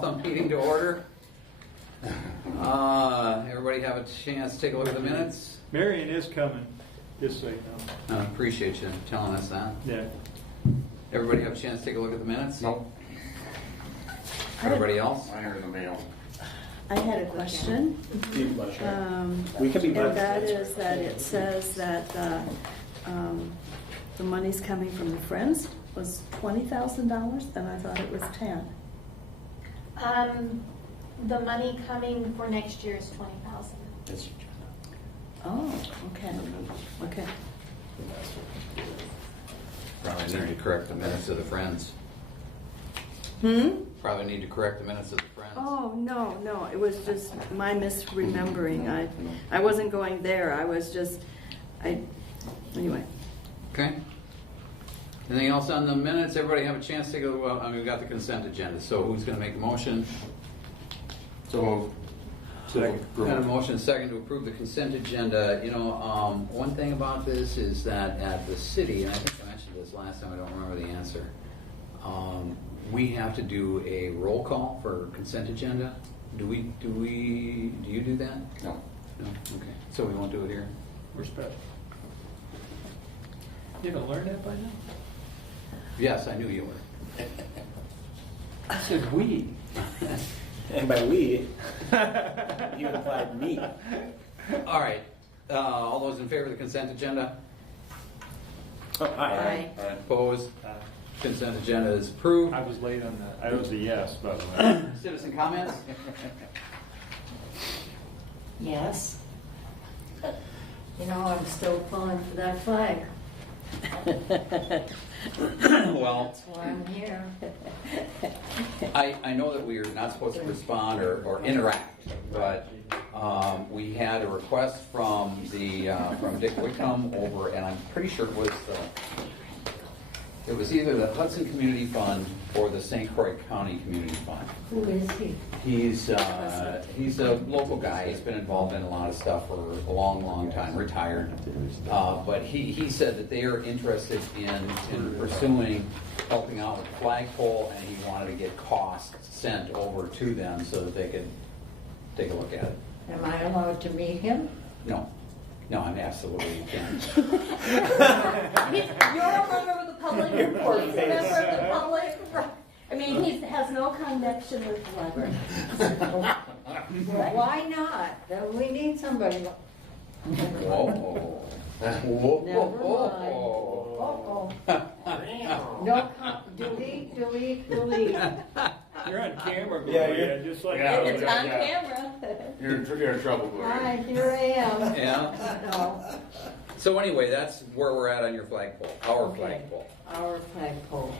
call the meeting to order. Everybody have a chance to take a look at the minutes? Marion is coming, just so you know. I appreciate you telling us that. Yeah. Everybody have a chance to take a look at the minutes? Nope. Everybody else? I heard the mail. I had a question. We could be. And that is that it says that the money's coming from the Friends was $20,000, and I thought it was 10. The money coming for next year is 20,000. Oh, okay. Okay. Probably need to correct the minutes of the Friends. Probably need to correct the minutes of the Friends. Oh, no, it was just my misremembering. I wasn't going there. I was just, anyway. Okay. Anything else on the minutes? Everybody have a chance to take a look? Well, I mean, we've got the consent agenda, so who's going to make the motion? So moved. Got a motion second to approve the consent agenda. You know, one thing about this is that at the city, and I think I mentioned this last time, I don't remember the answer, we have to do a roll call for consent agenda. Do you do that? No. No? Okay. So we won't do it here? Respect. You haven't learned that by now? Yes, I knew you were. I said we. And by we, you implied me. All right. All those in favor of the consent agenda? Oh, hi. Aye. Opposed? Consent agenda is approved. I was late on that. I was a yes, by the way. Citizen comments? Yes. You know, I'm still pulling for that flag. Well, That's why I'm here. I know that we are not supposed to respond or interact, but we had a request from Dick Wickham over, and I'm pretty sure it was either the Hudson Community Fund or the St. Croix County Community Fund. Who is he? He's a local guy. He's been involved in a lot of stuff for a long time, retired. But he said that they are interested in pursuing helping out with the flagpole, and he wanted to get costs sent over to them so that they could take a look at it. Am I allowed to meet him? No, I'm absolutely you can. You're a member of the public, he's a member of the public. I mean, he has no connection with the library. Why not? Then we need somebody. Whoa. No, delete. You're on camera, Yeah, Gloria, just like Yeah. It's on camera. You're in trouble, Gloria. Hi, here I am. Yeah. No, So anyway, that's where we're at on your flagpole, our Okay. flagpole. our flagpole.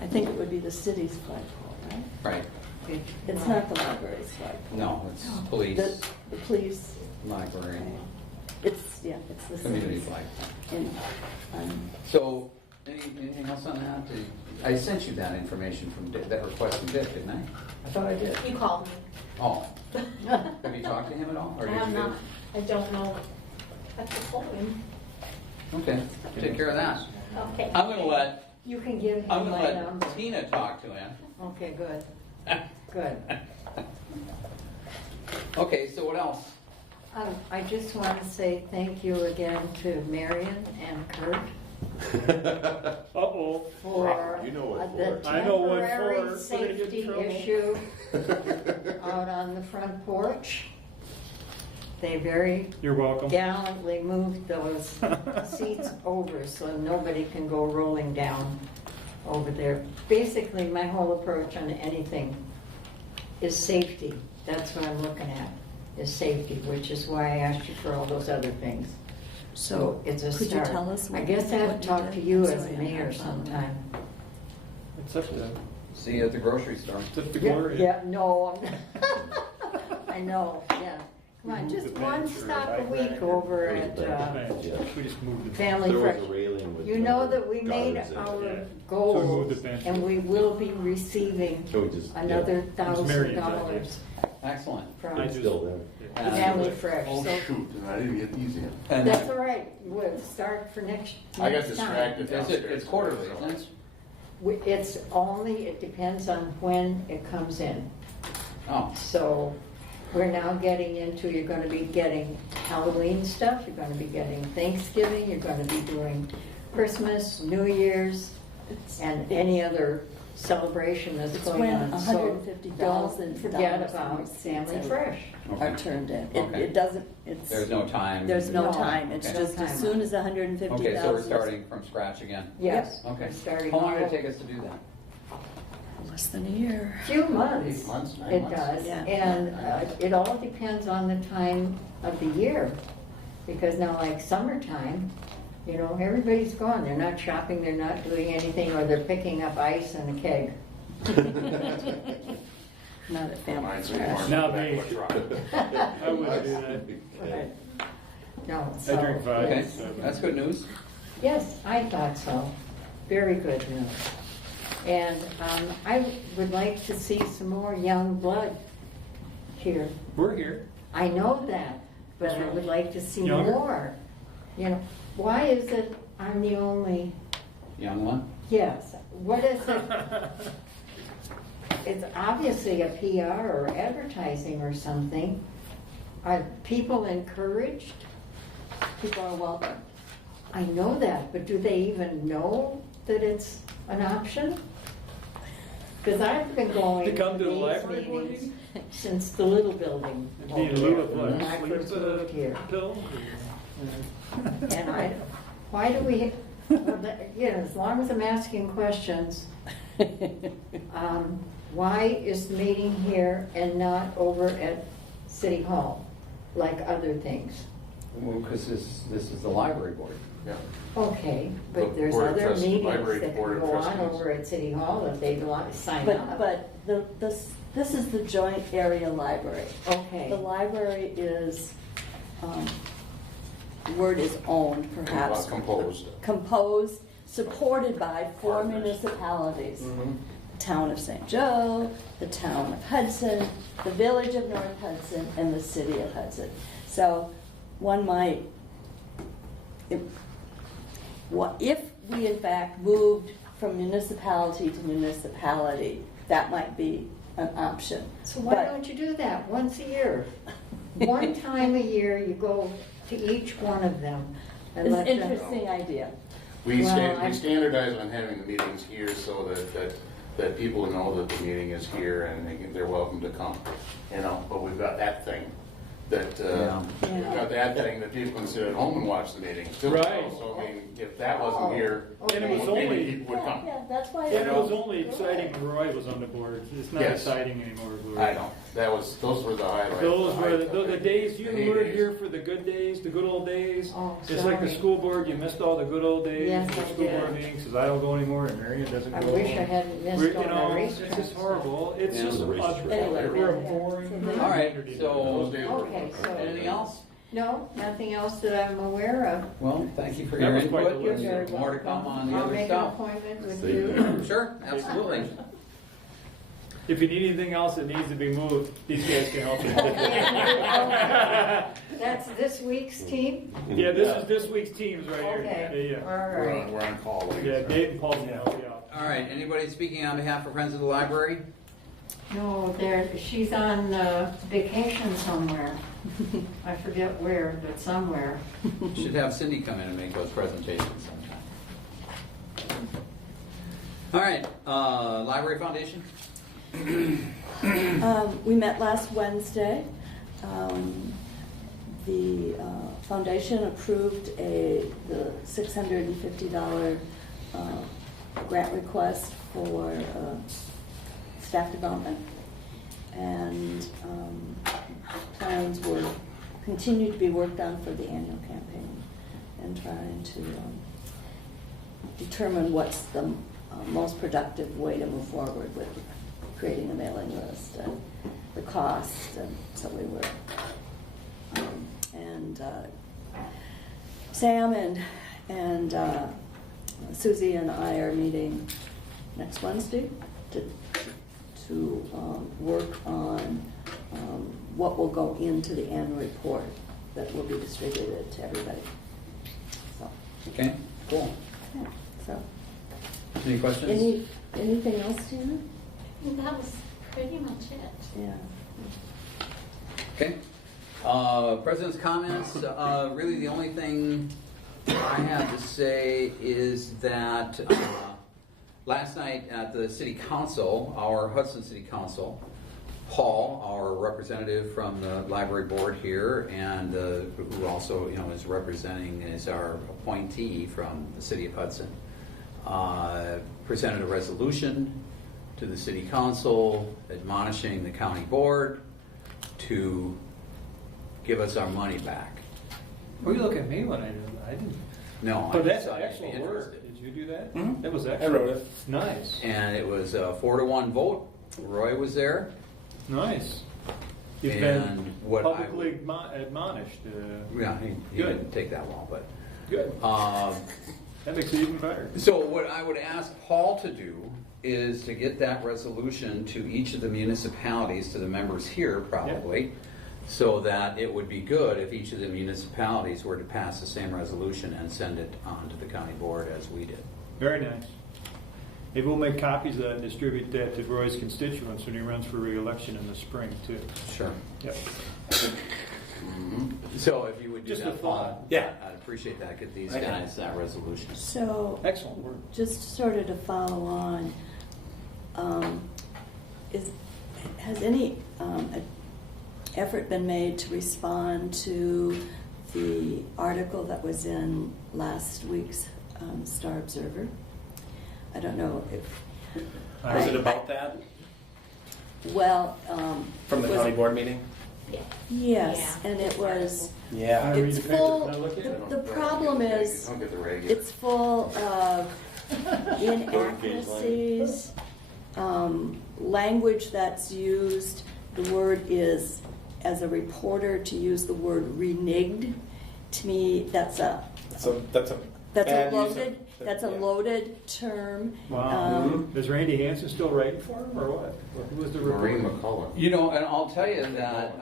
I think it would be the city's flagpole, right? Right. It's not the library's flagpole. No, it's police, The police, library, it's the community city's. flagpole. And, So, anything else on that? I sent you that information from Dick, that request from Dick, didn't I? I thought I did. You called me. Oh. Have you talked to him at all? Or I did have you? not. I don't know. I could call him. Okay, take care of that. Okay. I'm gonna let You can give him I'm my gonna number. let Tina talk to him. Okay, good. Good. Okay, so what else? I just want to say thank you again to Marion and Kurt Uh-oh. for You know what the for. I know what temporary for. We're gonna get in safety trouble. issue out on the front porch. They very You're welcome. gallantly moved those seats over so nobody can go rolling down over there. Basically, my whole approach on anything is safety. That's what I'm looking at, is safety, which is why I asked you for all those other things. So it's a could start. you tell us I what guess I have what to you talk did? to you I'm as sorry, a I'm mayor not following. sometime. It's up to them. See you at the grocery store. It's up to Yeah, Gloria. yeah, no, I'm not. I know, yeah. Come on, just one stop a week over at We just moved the Family There Fresh. was a railing with. You know that we made guards in it. our So we goals, moved the bench. and we will be receiving So we just, another Marion's $1,000 Excellent. from I it's just- still there. Family Fresh. Oh, So shoot, I didn't get these in. And that's all right, we'll start for next I got time. distracted it's downstairs. quarterly, isn't it? It depends on when it comes in. Oh, So we're now getting into, you're gonna be getting Halloween stuff, you're gonna be getting Thanksgiving, you're gonna be doing Christmas, New Year's, and any other celebration that's It's going when on. So $150,000 don't forget of about seats Family are- Fresh. Are turned in. Okay. It doesn't, it's. there's no time. There's no No. time. It's Okay. just as soon as 150,000. Okay, so we're starting from scratch again. Yes. Okay. Starting How long did it all- take us to do that? Less than a year. Few months. 8 months, 9 It months? does, Yeah. and it all depends on the time of the year. Because now, like summertime, you know, everybody's gone. They're not shopping, they're not doing anything, or they're picking up ice in a keg. Not at Family Mine's in Fresh. March, Now back me. with truck. I wouldn't do that. No, I so. drink vodka. Okay, that's good news. Yes, I thought so. Very good news. And I would like to see some more young blood here. We're here. I know that, but I would like to see Younger? more. You know, why is it I'm the only, Young one? yes, what is it? It's obviously a PR or advertising or something. Are people encouraged? People are welcome. I know that, but do they even know that it's an option? Because I've been going To come to the these library board meetings meeting? since the little building. It'd be in over lieu there, of what? when I first Sleep moved here. pill? And why do we, well, you know, as long as I'm asking questions, why is the meeting here and not over at City Hall, like other things? Well, because this is the library board. Yeah. Okay, but The there's Board of other Trustees, meetings Library that Board can of go on Trustees. over at City Hall if they'd like to sign up. But this is the joint area library. Okay. The library is, word is owned perhaps. Composed. Composed, supported by 4 Partners. municipalities. Mhm. The town of St. Joe, the town of Hudson, the village of North Hudson, and the city of Hudson. So one might, if we in fact moved from municipality to municipality, that might be an option. So why But- don't you do that once a year? One time a year, you go to each one of them and It's let an them. interesting idea. We Well, I- standardize on having the meetings here so that people know that the meeting is here and they're welcome to come. You know, but we've got that thing that, we've got that thing that people can sit at home and watch the meetings too. Right. So, I mean, if that wasn't here, And it was maybe only- people would Yeah, come. yeah, that's why. And it was only exciting when Roy was on the board. It's not Yes. exciting anymore. Roy. I know, those were the highlights. Those were the highlights. days you The were days. here for the good days, the good old days. Oh, Just like the sorry. school board, you missed all the good old days. Yes, the I school did. board meetings, because I don't go anymore and Marion doesn't I go. wish I hadn't missed We're- all you the know, race it's just tracks. horrible. It's Yeah, just the race tracks. Anyway, we're a yeah. boring. So All right, community. so- Those days were Okay, fun. so- Anything else? No, nothing else that I'm aware of. Well, thank you for That your was quite input. the list. There's more to come on the I'll other make an stuff. appointment with you. Sure, absolutely. If you need anything else that needs to be moved, these guys can help you. That's this week's team? Yeah, this is this week's teams right here. Okay, Yeah, all We're right. on, we're on call. ladies. yeah. Dave and Paul can help you out. All right, anybody speaking on behalf of Friends of the Library? No, she's on vacation somewhere. I forget where, but somewhere. Should have Cindy come in and make those presentations sometime. All right, Library Foundation? We met last Wednesday. The foundation approved the $650 grant request for staff development, and plans were continued to be worked on for the annual campaign, and trying to determine what's the most productive way to move forward with creating a mailing list and the cost, and so we were. Sam and Susie and I are meeting next Wednesday to work on what will go into the annual report that will be distributed to everybody. So, Okay, cool. yeah, so Any questions? Anything else, Tina? That was pretty much it. Yeah. Okay. President's comments, really the only thing I have to say is that last night at the City Council, our Hudson City Council, Paul, our representative from the library board here, and who also is representing as our appointee from the City of Hudson, presented a resolution to the City Council admonishing the county board to give us our money back. Well, you look at me when I do that. I didn't. No, But I that's thought you'd be excellent work. interested. Did you do that? Mhm. That was I excellent. wrote it. Nice. And it was a 4-1 vote. Roy was there. Nice. He's And been what I publicly admonished. Yeah, he Good. didn't take that long, but. Good. Um, That makes it even better. So what I would ask Paul to do is to get that resolution to each of the municipalities, to the members here probably, so that it would be good if each of the municipalities were to pass the same resolution and send it on to the county board as we did. Very nice. Maybe we'll make copies of that and distribute that to Roy's constituents when he runs for re-election in the spring, too. Sure. Yep. So if you would do Just a that, thought. Paul, Yeah. I'd appreciate that. Get these Okay. guys that resolution. So, Excellent work. just sort of to follow on, has any effort been made to respond to the article that was in last week's Star Observer? I don't know if, Was it about that well, from the was- county board meeting? yes, Yeah. and it was, Yeah. Can I read it's the paper? full, Can I look at it? the problem is, Don't get the regular. it's full of inaccuracies, language that's used. The word is, as a reporter, to use the word reneged. To me, that's a So that's a That's bad a use of- loaded, that's a yeah. loaded term. Wow. Mhm. Is Randy Hansen still writing for him, or what? Who was the Maureen reporter? McCullough. You know, and I'll tell you that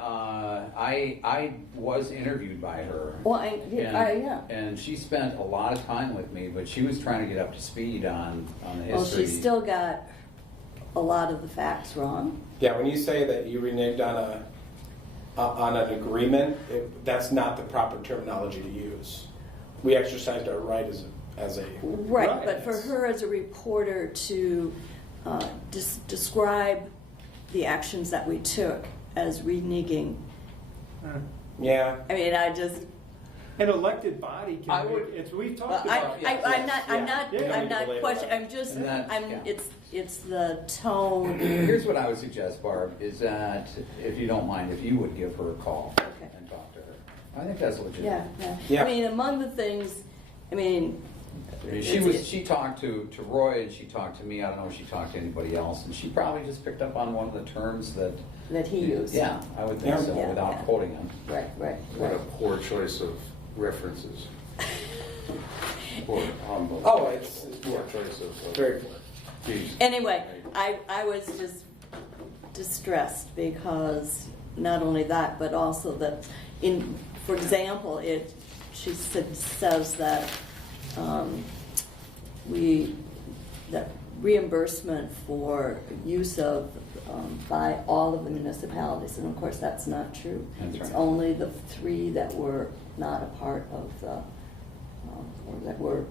I was interviewed by her. Well, And, yeah. and she spent a lot of time with me, but she was trying to get up to speed on the Well, history. she's still got a lot of the facts wrong. Yeah, when you say that you reneged on an agreement, that's not the proper terminology to use. We exercised our right as a Right, Right. but for her as a reporter to describe the actions that we took as reneging, yeah. I mean, I just, An elected body can I make, would- it's, we've well, talked about it. I'm not, Yeah. I'm not questioning, I'm just, And that- yeah. it's the tone. Here's what I would suggest, Barb, is that if you don't mind, if you would give her a call Okay. and talk to her. I think that's legitimate. Yeah, yeah. Yeah. I mean, among the things, I mean. I mean, it's- she talked to Roy and she talked to me. I don't know if she talked to anybody else, and she probably just picked up on one of the terms that That he used. Yeah, I would think Yeah. so, Yeah, without yeah. quoting him. Right, right, What a right. poor choice of references. Poor, Oh, it's poor choice of. very poor. Geez. Anyway, I was just distressed because not only that, but also that for example, she says that that reimbursement for use of by all of the municipalities, and of course that's not true. That's It's right. only the 3 that were not a part of the, or that were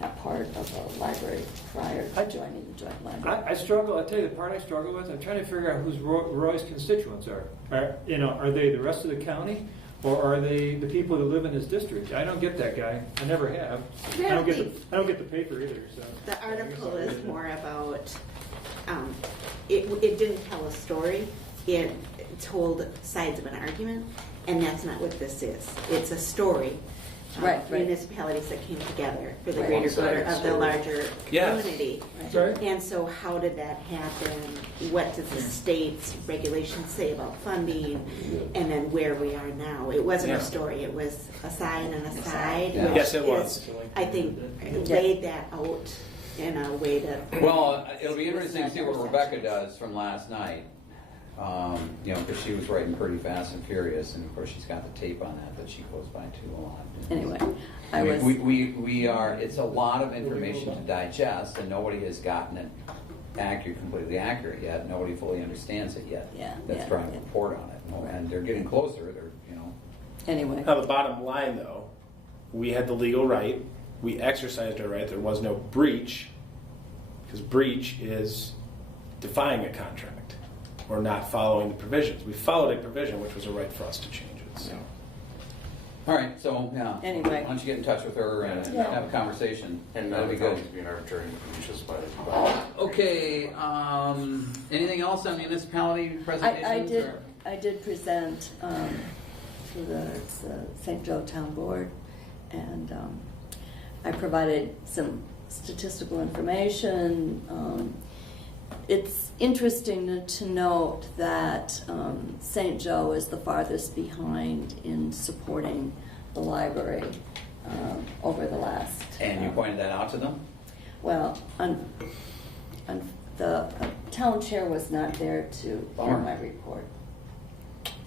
not part of the library prior to joining the joint library. I struggle, I tell you, the part I struggle with, I'm trying to figure out who's Roy's constituents are. Are they the rest of the county? Or are they the people that live in his district? I don't get that guy. I never have. I don't get the paper either, so. The article is more about, it didn't tell a story, it told sides of an argument, and that's not what this is. It's a story. of Right, right. Municipalities that came together for the Right. greater One-sided good of the story. larger Yes. community. Sorry? And so how did that happen? What does the state's regulations say about funding? And then where we are now. It wasn't Yeah. a story, it was a side and a side. Yeah. which Yes, it is, was. I think, laid that out in a way to. Well, it'll be interesting to see what Rebecca does from last night. You know, because she was writing pretty fast and furious, and of course she's got the tape on that she goes by too a lot. Anyway, We are, it's a lot of information to digest, and nobody has gotten it completely accurate yet. Nobody fully understands it yet. Yeah, That's yeah, trying to yeah. report on it, and they're getting closer. They're, you know. Anyway, Now, the bottom line, though, we had the legal right. We exercised our right. There was no breach, because breach is defying a contract or not following the provisions. We followed a provision, which was a right for us to change it. So. All right, so yeah. Anyway. Why don't you get in touch with her and Yeah. have a conversation? And That'll not be going good. to be an arbitrary and capricious by Okay. Anything else on municipality presentations? I did present to the St. Joe Town Board, and I provided some statistical information. It's interesting to note that St. Joe is the farthest behind in supporting the library over the last. And you pointed that out to them? Well, the town chair was not there to hear my report,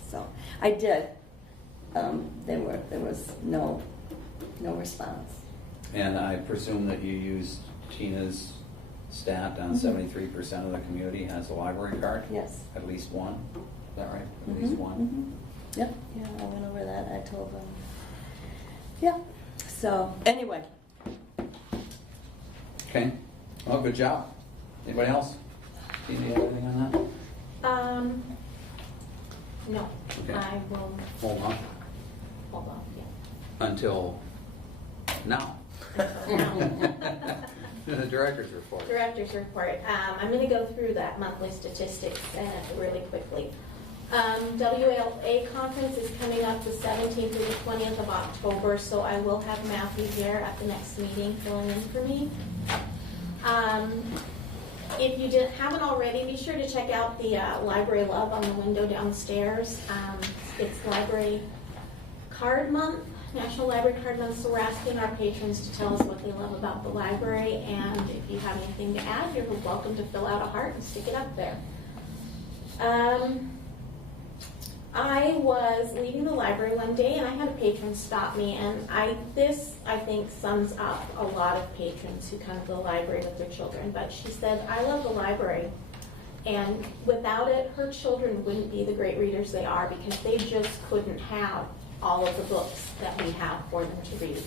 so I did. There was no response. And I presume that you used Tina's stat on 73% of the community has a library card? Yes. At least one? Is that right? At least one? Yep. Yeah, I went over that. I told them. Yeah. So anyway. Okay. Well, good job. Anybody else? Tina, you have anything on No, Okay. I will, that? Hold on. hold on, yeah. Until now. No. The director's report. Director's report. I'm going to go through that monthly statistics really quickly. WLA conference is coming up the 17th through the 20th of October, so I will have Matthew here at the next meeting filling in for me. If you haven't already, be sure to check out the Library Love on the window downstairs. It's Library Card Month, National Library Card Month, so we're asking our patrons to tell us what they love about the library, and if you have anything to add, you're welcome to fill out a heart and stick it up there. I was leaving the library one day and I had a patron stop me, and this I think sums up a lot of patrons who come to the library with their children. But she said, I love the library, and without it, her children wouldn't be the great readers they are, because they just couldn't have all of the books that we have for them to read.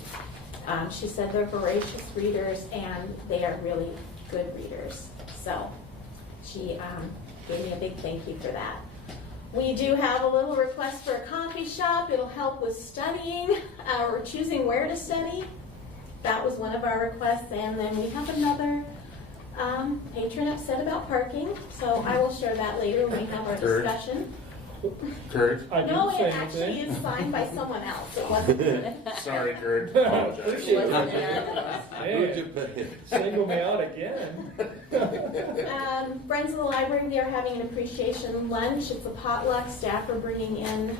She said they're voracious readers and they are really good readers. So she gave me a big thank you for that. We do have a little request for a coffee shop. It'll help with studying or choosing where to study. That was one of our requests. And then we have another patron upset about parking. So I will share that later when we have our discussion. Kurt? No, it actually is signed by someone else. It wasn't. Sorry, Kurt. Apologize. Hey, single me out again. Friends of the Library, we are having an appreciation lunch. It's a potluck. Staff are bringing in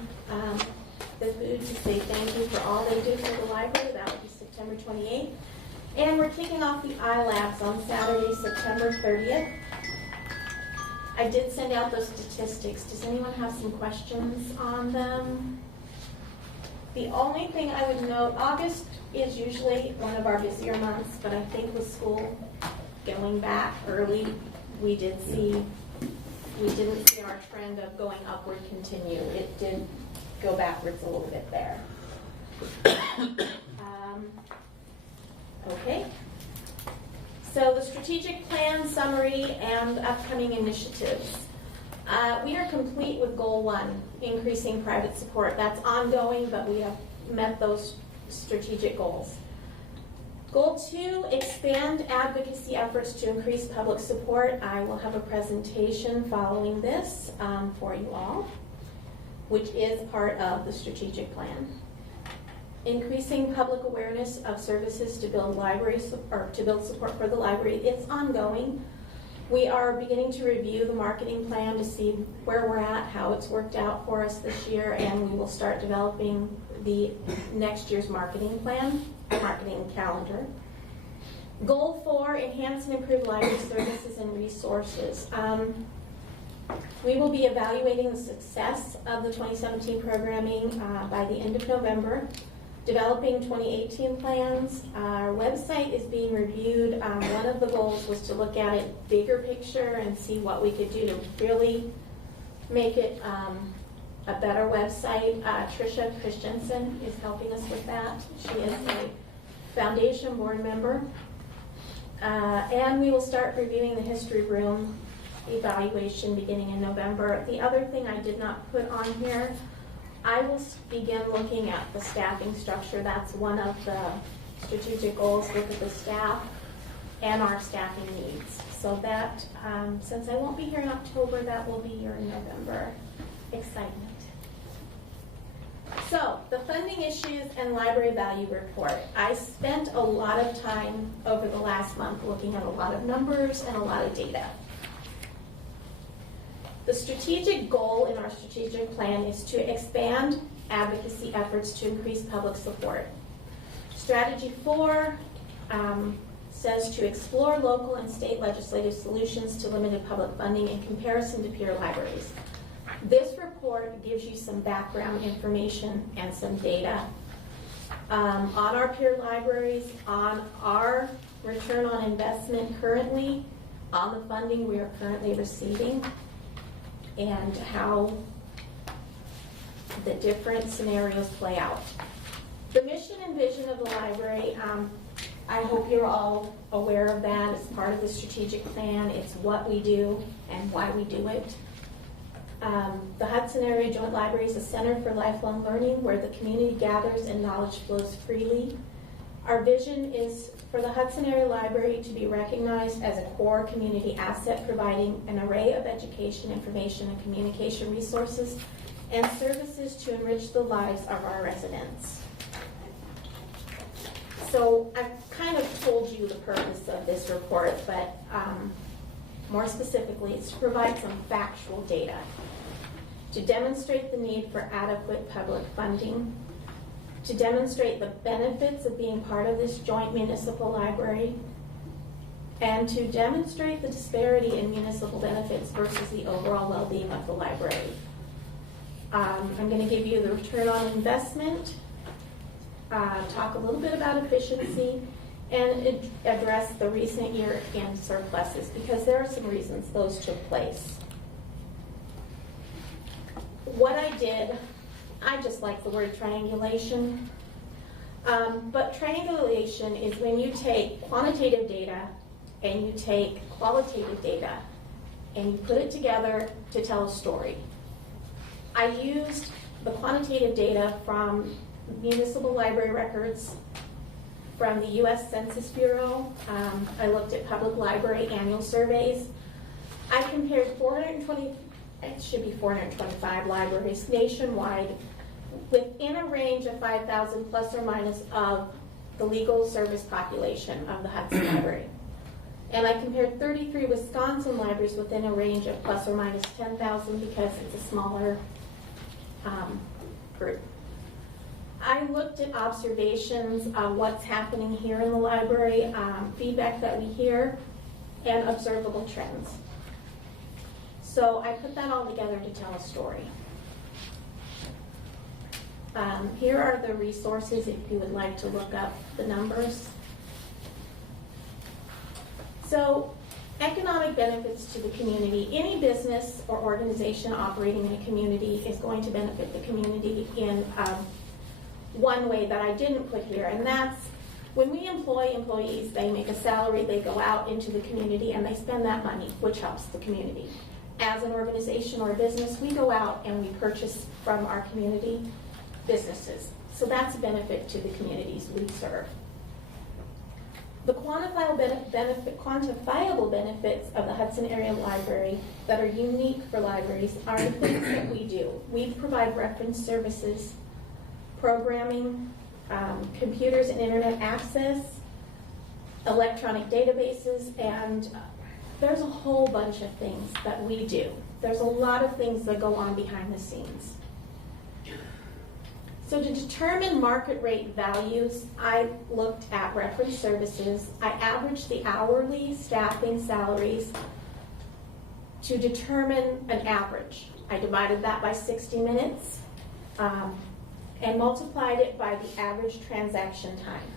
the food to say thank you for all they do for the library. That will be September 28th. And we're kicking off the iLabs on Saturday, September 30th. I did send out those statistics. Does anyone have some questions on them? The only thing I would note, August is usually one of our busier months, but I think with school going back early, we didn't see our trend of going upward continue. It did go backwards a little bit there. Okay. So the strategic plan summary and upcoming initiatives. We are complete with goal 1, increasing private support. That's ongoing, but we have met those strategic goals. Goal 2, expand advocacy efforts to increase public support. I will have a presentation following this for you all, which is part of the strategic plan. Increasing public awareness of services to build libraries or to build support for the library. It's ongoing. We are beginning to review the marketing plan to see where we're at, how it's worked out for us this year, and we will start developing the next year's marketing plan, marketing calendar. Goal 4, enhance and improve library services and resources. We will be evaluating the success of the 2017 programming by the end of November, developing 2018 plans. Our website is being reviewed. One of the goals was to look at it bigger picture and see what we could do to really make it a better website. Tricia Christensen is helping us with that. She is a foundation board member. And we will start reviewing the history room evaluation beginning in November. The other thing I did not put on here, I will begin looking at the staffing structure. That's one of the strategic goals, look at the staff and our staffing needs. So that, since I won't be here in October, that will be here in November. Excitement. So, the funding issues and library value report. I spent a lot of time over the last month looking at a lot of numbers and a lot of data. The strategic goal in our strategic plan is to expand advocacy efforts to increase public support. Strategy 4 says to explore local and state legislative solutions to limited public funding in comparison to peer libraries. This report gives you some background information and some data on our peer libraries, on our return on investment currently, on the funding we are currently receiving, and how the different scenarios play out. The mission and vision of the library, I hope you're all aware of that. It's part of the strategic plan. It's what we do and why we do it. The Hudson Area Joint Library is a center for lifelong learning where the community gathers and knowledge flows freely. Our vision is for the Hudson Area Library to be recognized as a core community asset, providing an array of education, information, and communication resources and services to enrich the lives of our residents. So I've kind of told you the purpose of this report, but more specifically, it's to provide some factual data, to demonstrate the need for adequate public funding, to demonstrate the benefits of being part of this joint municipal library, and to demonstrate the disparity in municipal benefits versus the overall well-being of the library. I'm going to give you the return on investment, talk a little bit about efficiency, and address the recent year-end surpluses, because there are some reasons those took place. What I did, I just like the word triangulation, but triangulation is when you take quantitative data and you take qualitative data and you put it together to tell a story. I used the quantitative data from municipal library records, from the U.S. Census Bureau. I looked at public library annual surveys. I compared 425 libraries nationwide within a range of 5,000 plus or minus of the legal service population of the Hudson Library. And I compared 33 Wisconsin libraries within a range of plus or minus 10,000 because it's a smaller group. I looked at observations of what's happening here in the library, feedback that we hear, and observable trends. So I put that all together to tell a story. Here are the resources if you would like to look up the numbers. So, economic benefits to the community. Any business or organization operating in a community is going to benefit the community in one way that I didn't put here, and that's when we employ employees, they make a salary, they go out into the community, and they spend that money, which helps the community. As an organization or a business, we go out and we purchase from our community businesses. So that's a benefit to the communities we serve. The quantifiable benefits of the Hudson Area Library that are unique for libraries are the things that we do. We provide reference services, programming, computers and internet access, electronic databases, and there's a whole bunch of things that we do. There's a lot of things that go on behind the scenes. So to determine market rate values, I looked at reference services. I averaged the hourly staffing salaries to determine an average. I divided that by 60 minutes and multiplied it by the average transaction time,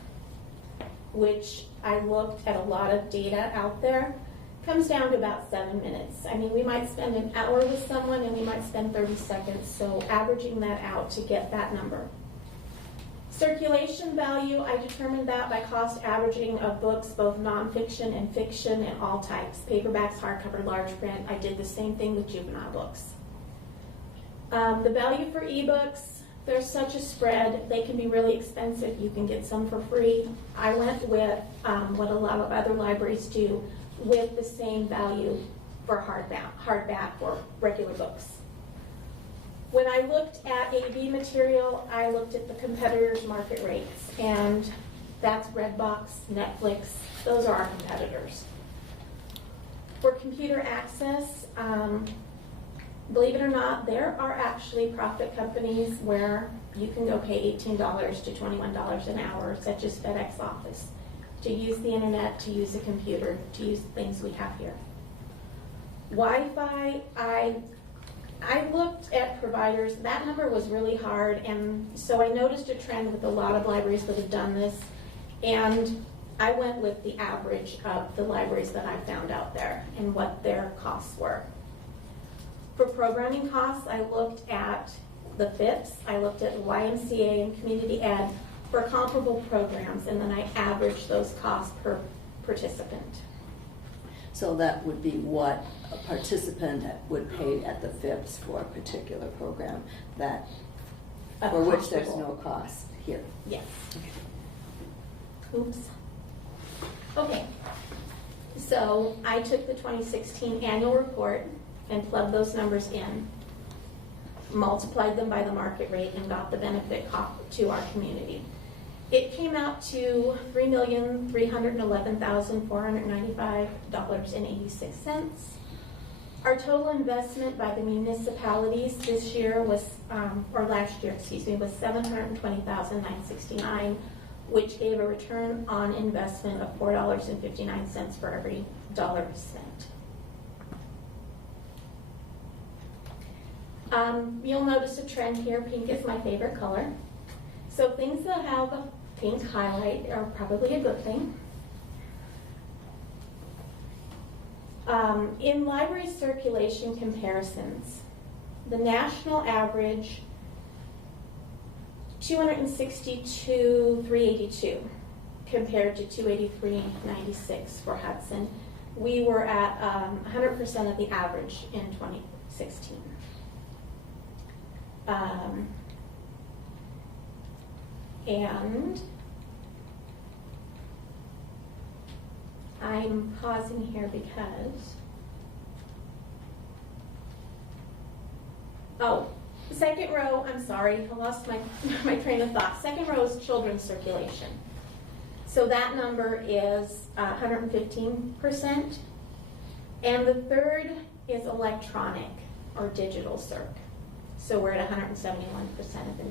which I looked at a lot of data out there. Comes down to about 7 minutes. I mean, we might spend an hour with someone and we might spend 30 seconds, so averaging that out to get that number. Circulation value, I determined that by cost averaging of books, both nonfiction and fiction and all types, paperbacks, hardcover, large print. I did the same thing with juvenile books. The value for ebooks, there's such a spread. They can be really expensive. You can get some for free. I went with what a lot of other libraries do, with the same value for hardback or regular books. When I looked at AV material, I looked at the competitors' market rates, and that's Redbox, Netflix, those are our competitors. For computer access, believe it or not, there are actually profit companies where you can go pay $18 to $21 an hour, such as FedEx Office, to use the internet, to use a computer, to use the things we have here. Wi-Fi, I looked at providers. That number was really hard, and so I noticed a trend with a lot of libraries that have done this, and I went with the average of the libraries that I found out there and what their costs were. For programming costs, I looked at the FIPS, I looked at YMCA and Community Ed for comparable programs, and then I averaged those costs per participant. So that would be what a participant would pay at the FIPS for a particular program that, for which there's no cost here. Yes. Oops. Okay. So I took the 2016 annual report and plugged those numbers in, multiplied them by the market rate, and got the benefit to our community. It came out to $3,311,495.86. Our total investment by the municipalities this year was, or last year, excuse me, was $720,969, which gave a return on investment of $4.59 for every dollar spent. You'll notice a trend here. Pink is my favorite color. So things that have a pink highlight are probably a good thing. In library circulation comparisons, the national average, 262,382 compared to 283,96 for Hudson. We were at 100% of the average in 2016. And I'm pausing here because, second row, I'm sorry, I lost my train of thought. Second row is children's circulation. So that number is 115%. And the third is electronic or digital circ. So we're at 171% of the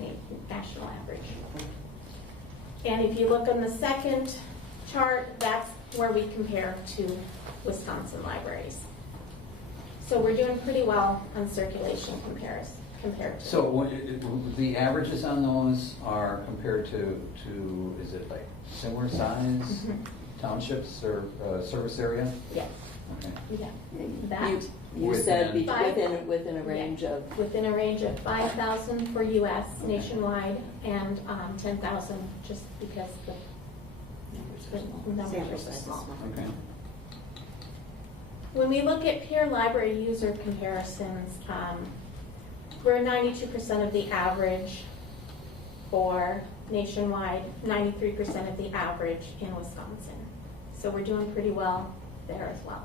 national average. And if you look on the second chart, that's where we compare to Wisconsin libraries. So we're doing pretty well on circulation compared to. So the averages on those are compared to is it like similar size townships or service area? Yes. Okay. Yeah. You said within a range of? Within a range of 5,000 for US nationwide and 10,000 just because the numbers are small. Okay. When we look at peer library user comparisons, we're at 92% of the average for nationwide, 93% of the average in Wisconsin. So we're doing pretty well there as well.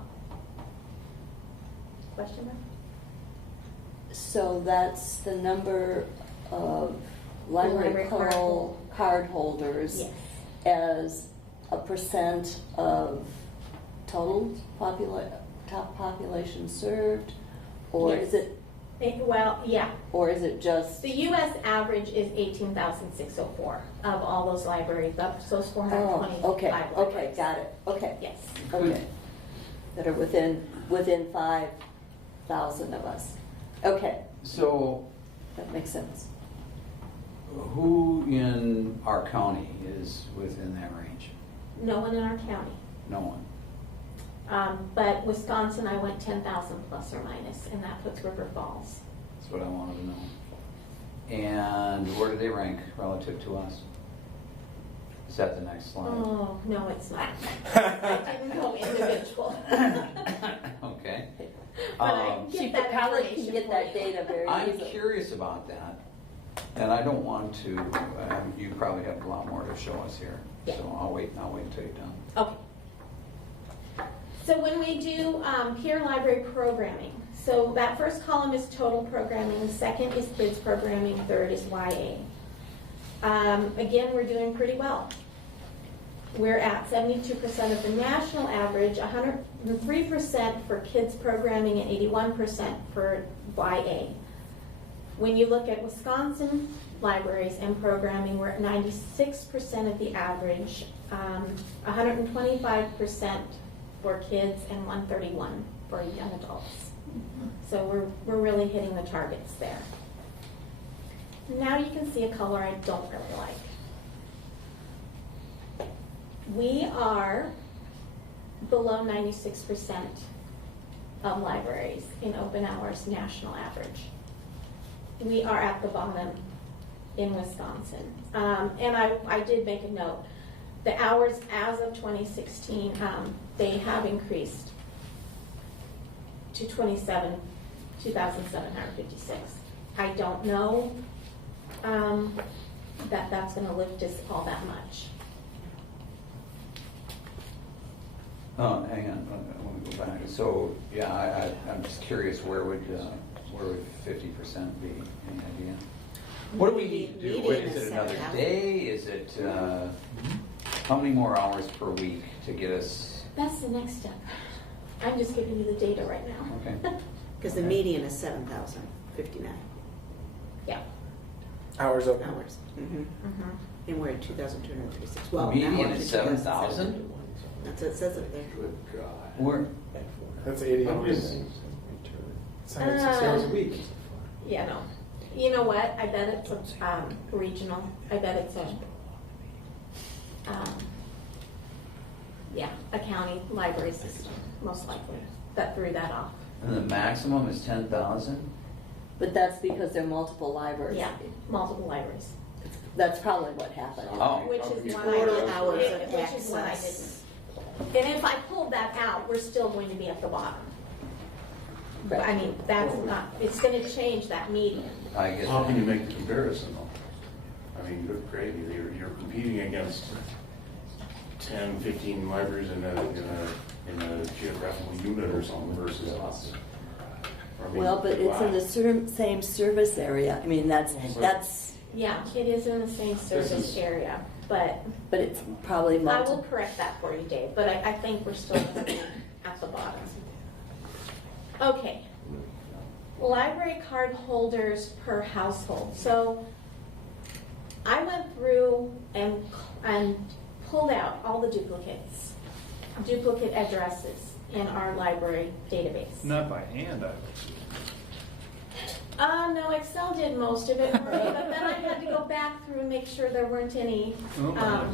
Question mark? So that's the number of library card holders Yes. as a percent of total population served, or Yes. is it? Well, yeah. Or is it just? The U.S. average is 18,604 of all those libraries, those 420 okay, libraries. okay, got it. Okay, Yes. okay. That are within 5 1,000 of us. Okay, So that makes sense. who in our county is within that range? No one in our county. No one. But Wisconsin, I went 10,000 plus or minus, and that puts River Falls. That's what I wanted to know. And where do they rank relative to us? Is that the next slide? Oh, no, it's not. I didn't go individual. Okay. But I Um, can She get that probably information can get for that you. data very I'm easily. curious about that, and I don't want to, you probably have a lot more to show us here. Yeah. So I'll wait until you're done. Okay. So when we do peer library programming, so that first column is total programming, the second is kids programming, third is YA. Again, we're doing pretty well. We're at 72% of the national average, 103% for kids programming, and 81% for YA. When you look at Wisconsin libraries and programming, we're at 96% of the average, 125% for kids, and 131 for young adults. So we're really hitting the targets there. Now you can see a color I don't really like. We are below 96% of libraries in open hours national average. We are at the bottom in Wisconsin. And I did make a note. The hours as of 2016, they have increased to 2,756. I don't know that that's going to lift us all that much. Oh, hang on, I want to go back. So, yeah, I'm just curious, where would 50% be? Any idea? What do we need to do? What, Median is is it another 7,000. day? Is it, how many more hours per week to get us? That's the next step. I'm just giving you the data right now. Okay. Because the median is 7,059 Yeah. Hours open. hours. Mm-hmm. Mhm. And we're at 2,236. Well, now Median we're is to 7,000? That's what it says up there. Where, That's 80 hours. It's 106 hours a week. Yeah, no. You know what? I bet it's regional. I bet it's a county library system, most likely, that threw that off. and the maximum is 10,000? But that's because there are multiple libraries. Yeah, multiple libraries. That's probably what happened. Oh. Which is one Total I hours didn't. of Which is one I access. didn't. And if I pulled that out, we're still going to be at the bottom. Right. I mean, that's not, it's going to change that median. I get How can you that. make the comparison though? I mean, good gravy, you're competing against 10, 15 libraries in a geographical unit or something versus us. I mean, Well, but it's in the same service area. I mean, that's, Yeah, it is in the same service is- area, but but it's probably I will multiple. correct that for you, Dave, but I think we're still going to be at the bottom. Okay. Library card holders per household. So I went through and pulled out all the duplicate addresses in our library database. Not by hand, I would. No, Excel did most of it for me, but then I had to go back through and make sure there weren't any. Oh, my.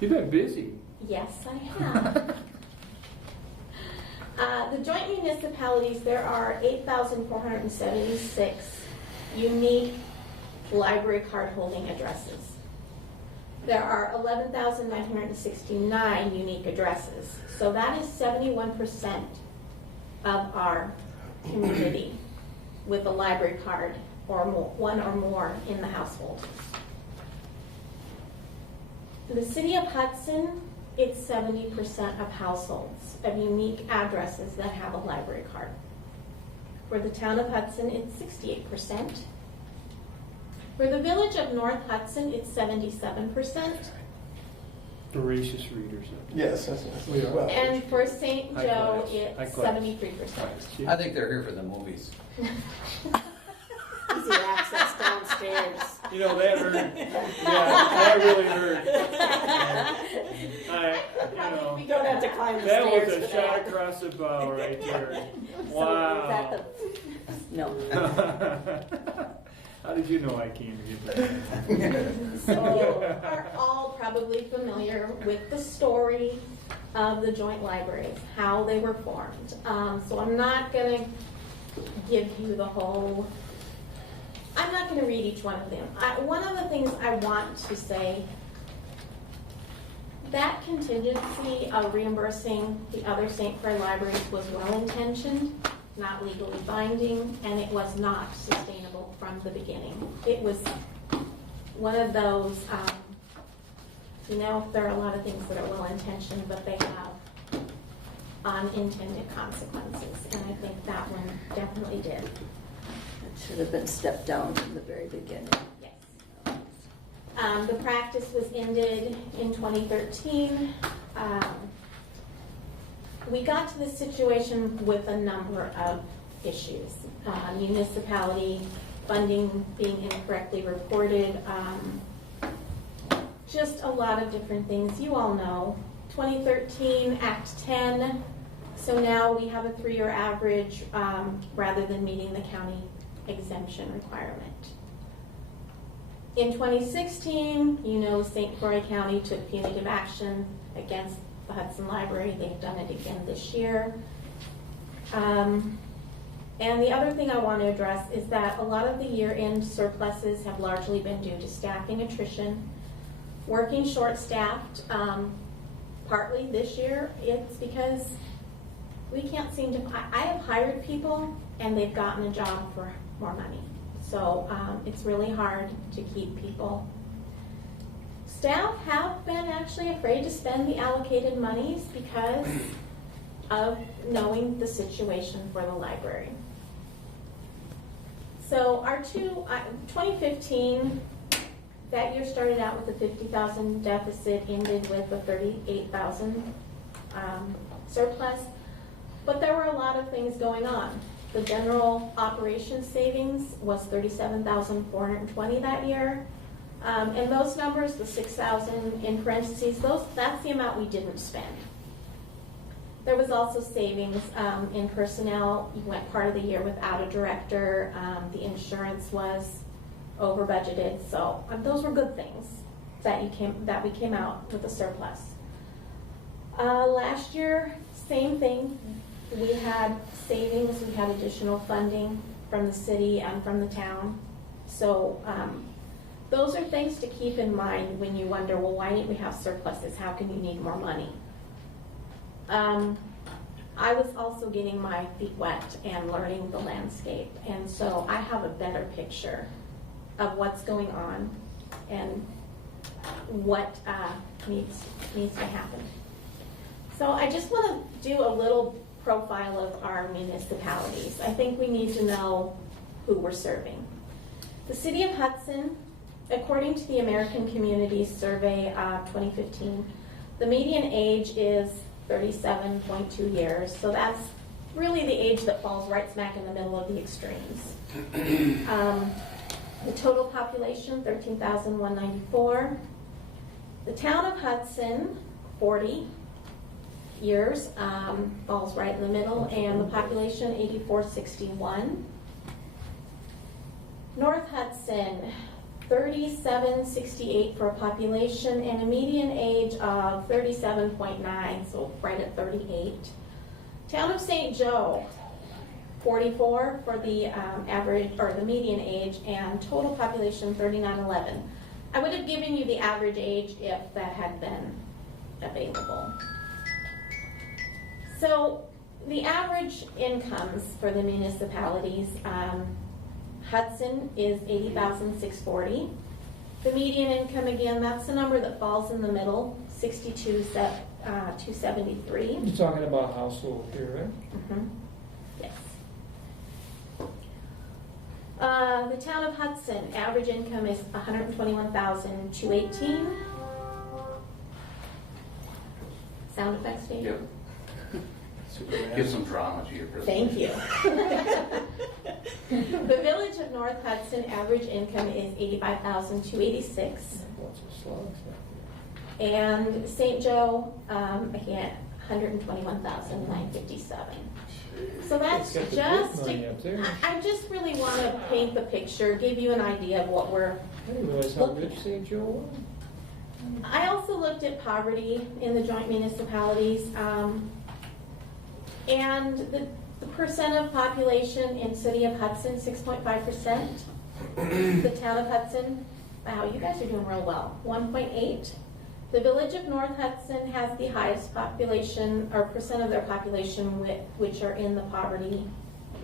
You've been busy. Yes, I have. The joint municipalities, there are 8,476 unique library card holding addresses. There are 11,969 unique addresses. So that is 71% of our community with a library card or more, one or more in the household. The city of Hudson, it's 70% of households of unique addresses that have a library card. For the town of Hudson, it's 68%. For the village of North Hudson, it's 77%. Voracious readers. Yes, that's well. And for St. High Joe, class. it's High class. 73%. I think they're here for the movies. Easy access downstairs. You know, that hurt. Yeah, that really hurt. You don't have to climb the That was stairs a for shot that. across the bow right there. So Wow. is that the, no. How did you know I came to get that? So you are all probably familiar with the story of the joint libraries, how they were formed. So I'm not going to give you the whole, I'm not going to read each one of them. One of the things I want to say, that contingency of reimbursing the other St. Clair libraries was well-intentioned, not legally binding, and it was not sustainable from the beginning. It was one of those, there are a lot of things that are well-intentioned, but they have unintended consequences, and I think that one definitely did. It should have been stepped down from the very beginning. Yes. The practice was ended in 2013. We got to this situation with a number of issues. Municipality funding being incorrectly reported, just a lot of different things. You all know. 2013, Act 10. So now we have a 3-year average rather than meeting the county exemption requirement. In 2016, St. Croix County took punitive action against the Hudson Library. They've done it again this year. And the other thing I want to address is that a lot of the year-end surpluses have largely been due to staffing attrition, working short-staffed. Partly this year, it's because we can't seem to, I have hired people and they've gotten a job for more money. So it's really hard to keep people. Staff have been actually afraid to spend the allocated monies because of knowing the situation for the library. So our 2015, that year started out with a $50,000 deficit, ended with a $38,000 surplus. But there were a lot of things going on. The general operations savings was $37,420 that year. And those numbers, the 6,000 in parentheses, that's the amount we didn't spend. There was also savings in personnel. You went part of the year without a director. The insurance was over budgeted. So those were good things that we came out with a surplus. Last year, same thing. We had savings, we had additional funding from the city and from the town. So those are things to keep in mind when you wonder, well, why didn't we have surpluses? How can you need more money? I was also getting my feet wet and learning the landscape. And so I have a better picture of what's going on and what needs to happen. So I just want to do a little profile of our municipalities. I think we need to know who we're serving. The city of Hudson, according to the American Communities Survey 2015, the median age is 37.2 years. So that's really the age that falls right smack in the middle of the extremes. The total population, 13,194. The town of Hudson, 40 years, falls right in the middle, and the population, 8,461. North Hudson, 3,768 for a population and a median age of 37.9, so right at 38. Town of St. Joe, 44 for the average or the median age, and total population 3,911. I would have given you the average age if that had been available. So the average incomes for the municipalities, Hudson is $80,640. The median income, again, that's the number that falls in the middle, $62,273. You're talking about household here, right? Mm-hmm. Yes. The town of Hudson, average income is $121,218. Sound effects, Dave? Yep. Give some drama to your presentation. Thank you. The Village of North Hudson average income is $85,286. And St. Joe, again, $121,957. So that's It's got the just, big money up there. I just really want to paint the picture, give you an idea of what we're, I didn't realize how rich St. Joe was. I also looked at poverty in the joint municipalities, and the percent of population in City of Hudson, 6.5%. The Town of Hudson, wow, you guys are doing real well, 1.8. The Village of North Hudson has the highest population, or percent of their population which are in the poverty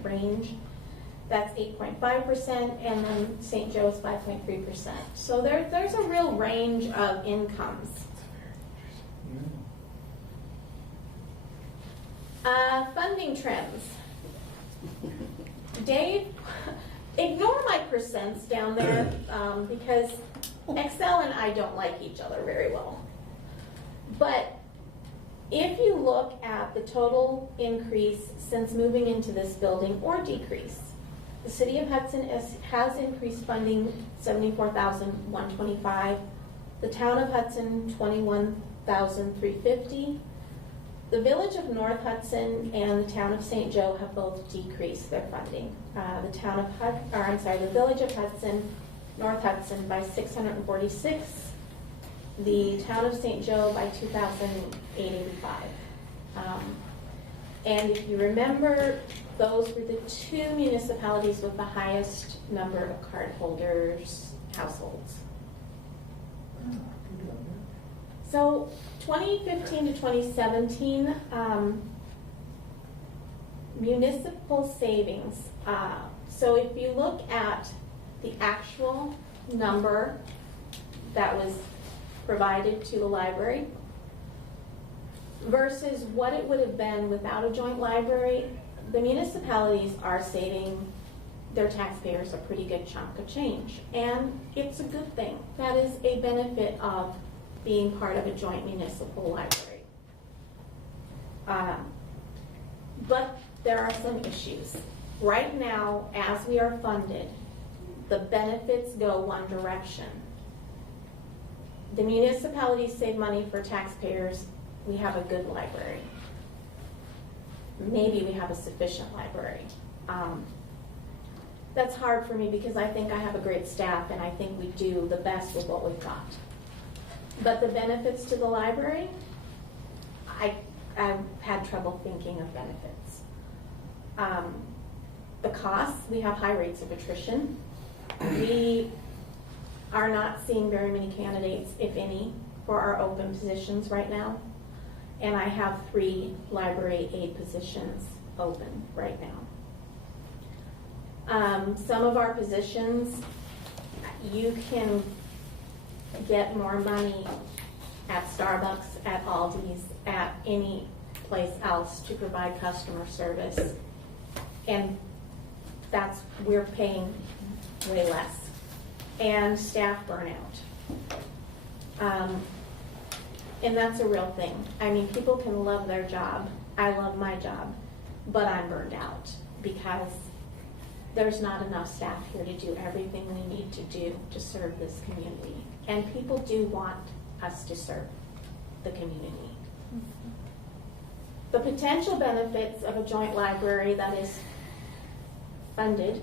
range. That's 8.5%, and then St. Joe's 5.3%. So there's a real range of incomes. Funding trends. Dave, ignore my percents down there because Excel and I don't like each other very well. But if you look at the total increase since moving into this building, or decrease, the City of Hudson has increased funding $74,125. The Town of Hudson $21,350. The Village of North Hudson and the Town of St. Joe have both decreased their funding. The Village of Hudson, North Hudson by $646. The Town of St. Joe by $2,885. And if you remember, those were the two municipalities with the highest number of cardholders households. So 2015 to 2017, municipal savings. So if you look at the actual number that was provided to the library versus what it would have been without a joint library, the municipalities are saving their taxpayers a pretty good chunk of change. And it's a good thing. That is a benefit of being part of a joint municipal library. But there are some issues. Right now, as we are funded, the benefits go one direction. The municipalities save money for taxpayers. We have a good library. Maybe we have a sufficient library. That's hard for me because I think I have a great staff and I think we do the best with what we've got. But the benefits to the library, I've had trouble thinking of benefits. The costs, we have high rates of attrition. We are not seeing very many candidates, if any, for our open positions right now. And I have 3 library aide positions open right now. Some of our positions, you can get more money at Starbucks, at Aldi's, at any place else to provide customer service. And we're paying way less. And staff burnout. And that's a real thing. I mean, people can love their job. I love my job, but I'm burned out because there's not enough staff here to do everything we need to do to serve this community. And people do want us to serve the community. The potential benefits of a joint library that is funded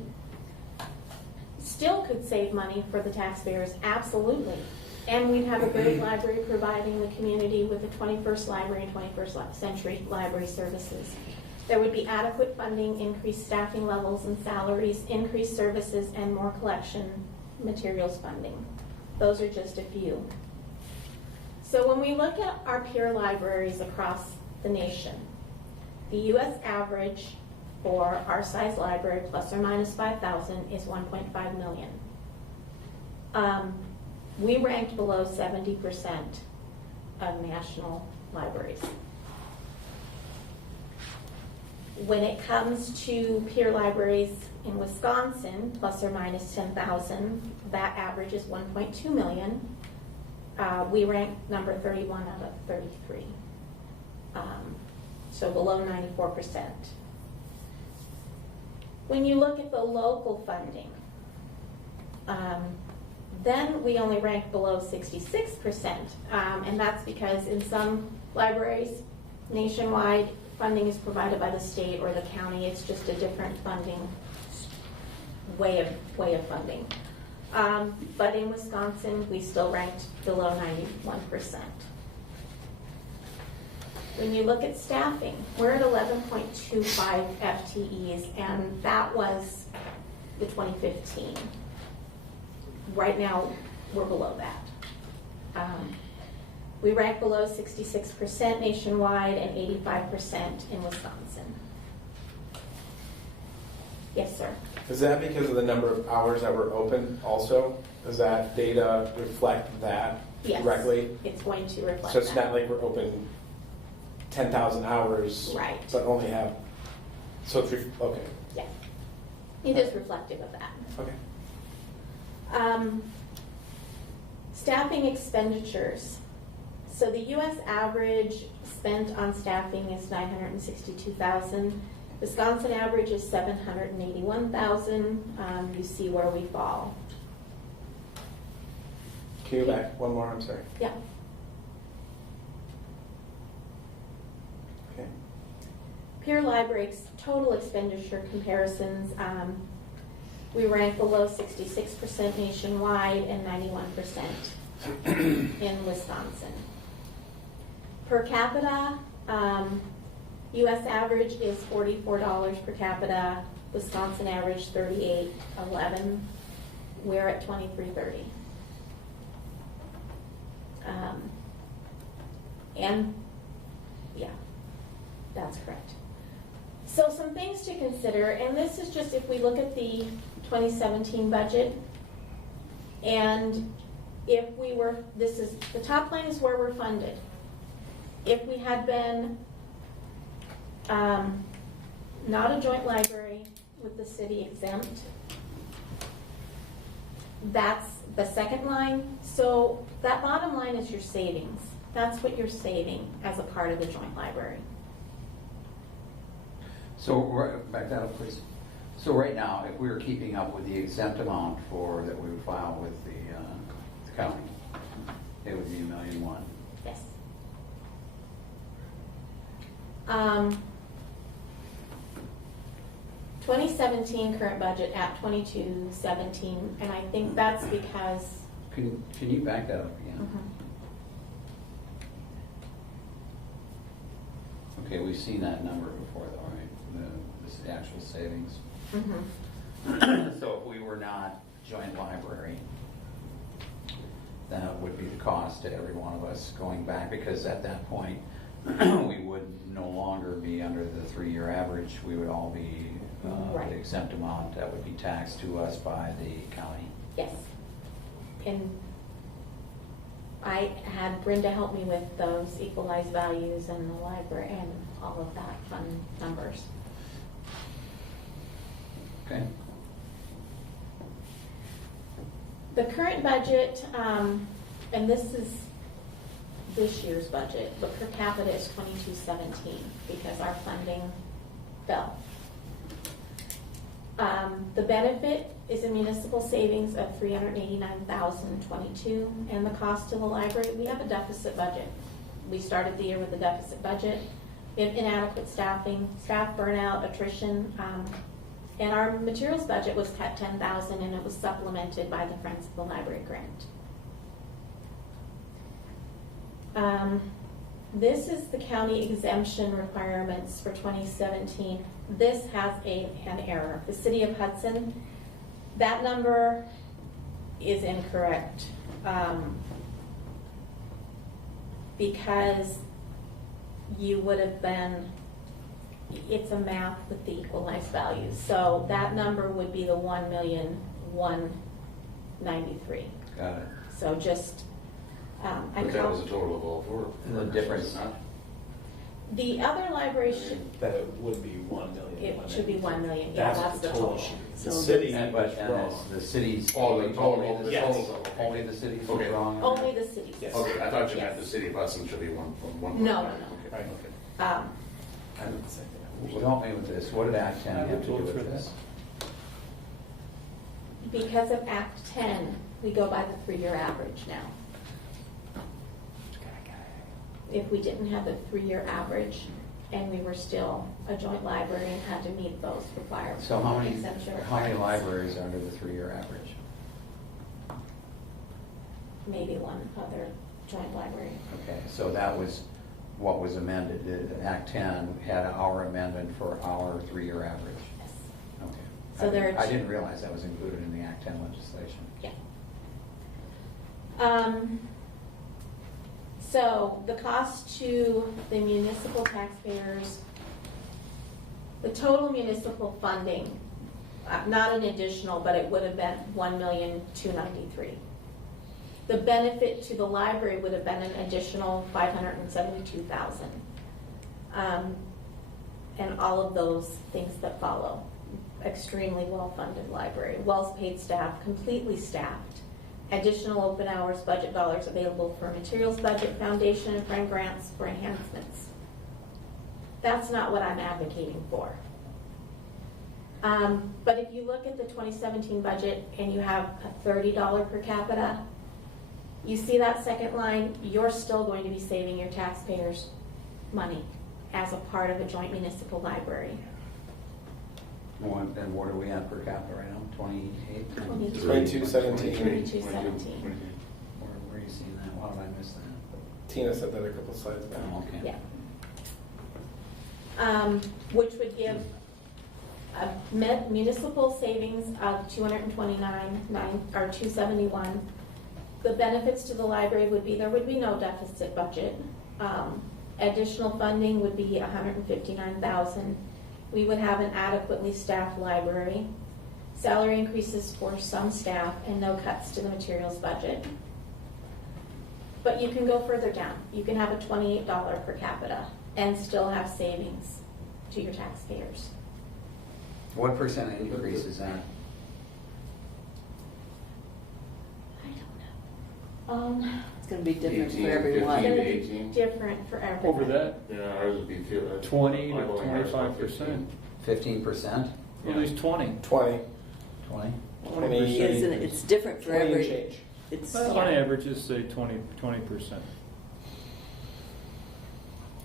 still could save money for the taxpayers, absolutely. And we'd have a great library providing the community with the 21st library and 21st century library services. There would be adequate funding, increased staffing levels and salaries, increased services, and more collection materials funding. Those are just a few. So when we look at our peer libraries across the nation, the U.S. average for our size library, plus or minus 5,000, is 1.5 million. We ranked below 70% of national libraries. When it comes to peer libraries in Wisconsin, plus or minus 10,000, that average is 1.2 million. We ranked number 31 out of 33. So below 94%. When you look at the local funding, then we only rank below 66%, and that's because in some libraries nationwide, funding is provided by the state or the county. It's just a different funding way of funding. But in Wisconsin, we still ranked below 91%. When you look at staffing, we're at 11.25 FTEs, and that was the 2015. Right now, we're below that. We rank below 66% nationwide and 85% in Wisconsin. Yes, sir. Is that because of the number of hours that were open also? Does that data reflect that Yes, directly? it's going to reflect So it's that. not like we're open 10,000 hours, Right. but only have, so it's, okay, Yeah, it is reflective of that. okay. Staffing expenditures. So the U.S. average spent on staffing is $962,000. Wisconsin average is $781,000. You see where we fall. Can you go back one more? I'm sorry. Yeah. Okay. Peer library total expenditure comparisons. We rank below 66% nationwide and 91% in Wisconsin. Per capita, U.S. average is $44 per capita. Wisconsin average $38.11. We're at $23.30. And yeah, that's correct. So some things to consider, and this is just if we look at the 2017 budget, and if we were, this is, the top line is where we're funded. If we had been not a joint library with the city exempt, that's the second line. So that bottom line is your savings. That's what you're saving as a part of the joint library. So, back that up, please. So right now, if we were keeping up with the exempt amount that we would file with the county, it would be $1.1 million. Yes. 2017 current budget at 2217, and I think that's because. Can you back that up again? Okay, we've seen that number before, though, right? The actual savings. So if we were not joint library, that would be the cost to every one of us going back, because at that point, we would no longer be under the 3-year average. We would all be Right. the exempt amount that would be taxed to us by the county. Yes. And I had Brenda help me with those equalized values and the library and all of that fun numbers. Okay. The current budget, and this is this year's budget, but per capita is 2217 because our funding fell. The benefit is a municipal savings of $389,022, and the cost to the library, we have a deficit budget. We started the year with a deficit budget. We have inadequate staffing, staff burnout, attrition, and our materials budget was cut $10,000, and it was supplemented by the Friends of the Library grant. This is the county exemption requirements for 2017. This has an error. The city of Hudson, that number is incorrect because you would have been, it's a math with the equalized values. So that number would be the 1,193,000. Got it. So just, But that was a total of all four. And the difference- Not- the other libraries should, That it would be 1 million. it should be 1 million, yeah, that's the total. The So city And, was but, wrong. the city's. Oh, the total, only the yes. cities- Only the cities was Okay. wrong? Only the cities. Yes. Okay, I thought you Yes. meant the city of Hudson should be one. No. Okay, Right. okay. Help me with this, what did Act 10 have to do with this? because of Act 10, we go by the 3-year average now. If we didn't have the 3-year average and we were still a joint library and had to meet those requirements. So how many exemption libraries are under the 3-year average? Maybe one other joint library. Okay, so that was what was amended. The Act 10 had our amendment for our 3-year average. Yes. Okay. So there are I didn't realize that was included in the Act 10 legislation. Yeah. So the cost to the municipal taxpayers, the total municipal funding, not an additional, but it would have been $1,293,000. The benefit to the library would have been an additional $572,000. And all of those things that follow. Extremely well-funded library, well-paid staff, completely staffed, additional open hours, budget dollars available for materials budget, foundation and friend grants for enhancements. That's not what I'm advocating for. But if you look at the 2017 budget and you have a $30 per capita, you see that second line, you're still going to be saving your taxpayers money as a part of a joint municipal library. And what are we at per capita right now? 28? 2217. 2217. Where are you seeing that? Why did I miss that? Tina said that a couple slides back. Oh, okay. Yeah. Which would give a municipal savings of $271. The benefits to the library would be there would be no deficit budget. Additional funding would be $159,000. We would have an adequately staffed library, salary increases for some staff, and no cuts to the materials budget. But you can go further down. You can have a $28 per capita and still have savings to your taxpayers. What percent increase is that? I don't know. It's going to be different 18, for everyone. 15. It's going to 18. be different for everyone. Over that, Yeah, ours would be 20 to 25%. 15%? At least 20. 20. 20? 20. Isn't it? It's different for 20 and every. change. It's Well, on average, just say 20%.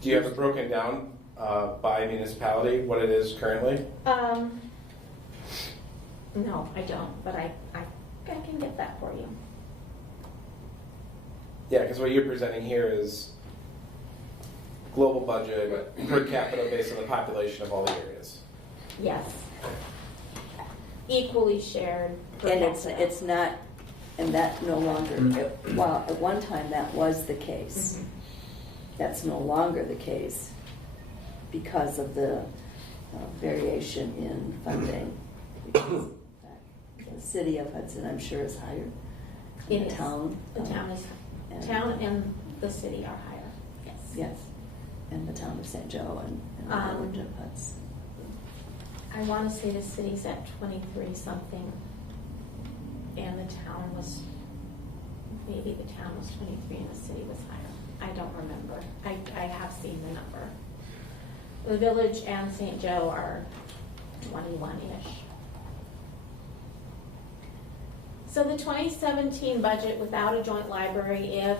Do you have it broken down by municipality, what it is currently? No, I don't, but I can get that for you. Yeah, because what you're presenting here is global budget per capita based on the population of all the areas. Yes. Equally shared. per And capita. it's not, and that no longer, well, at one time that was the case. Mhm. That's no longer the case because of the variation in funding. Because the city of Hudson, I'm sure, is higher. It The is. town. The town is, and- town and the city are higher, yes. Yes, and the town of St. Joe and the village of Hudson. I want to say the city's at 23 something, and the town was, maybe the town was 23 and the city was higher. I don't remember. I have seen the number. The village and St. Joe are 21-ish. So the 2017 budget without a joint library, if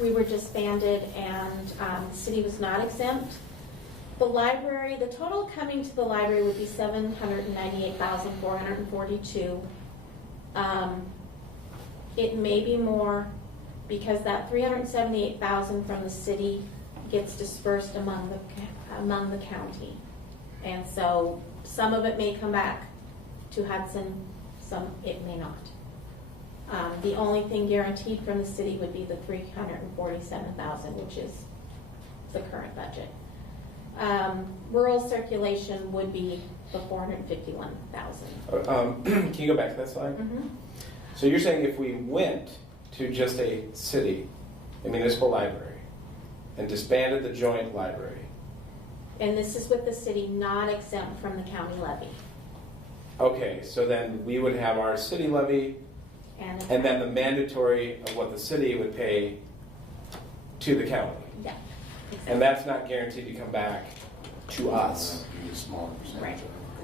we were disbanded and the city was not exempt, the library, the total coming to the library would be $798,442. It may be more because that $378,000 from the city gets dispersed among the county. And so some of it may come back to Hudson, some it may not. The only thing guaranteed from the city would be the $347,000, which is the current budget. Rural circulation would be the $451,000. Can you go back to that slide? Mm-hmm. So you're saying if we went to just a city, a municipal library, and disbanded the joint library, And this is with the city not exempt from the county levy. okay, so then we would have our city levy and then the mandatory of what the city would pay to the county. Yeah. And that's not guaranteed to come back to us. Be a smaller percentage. Right.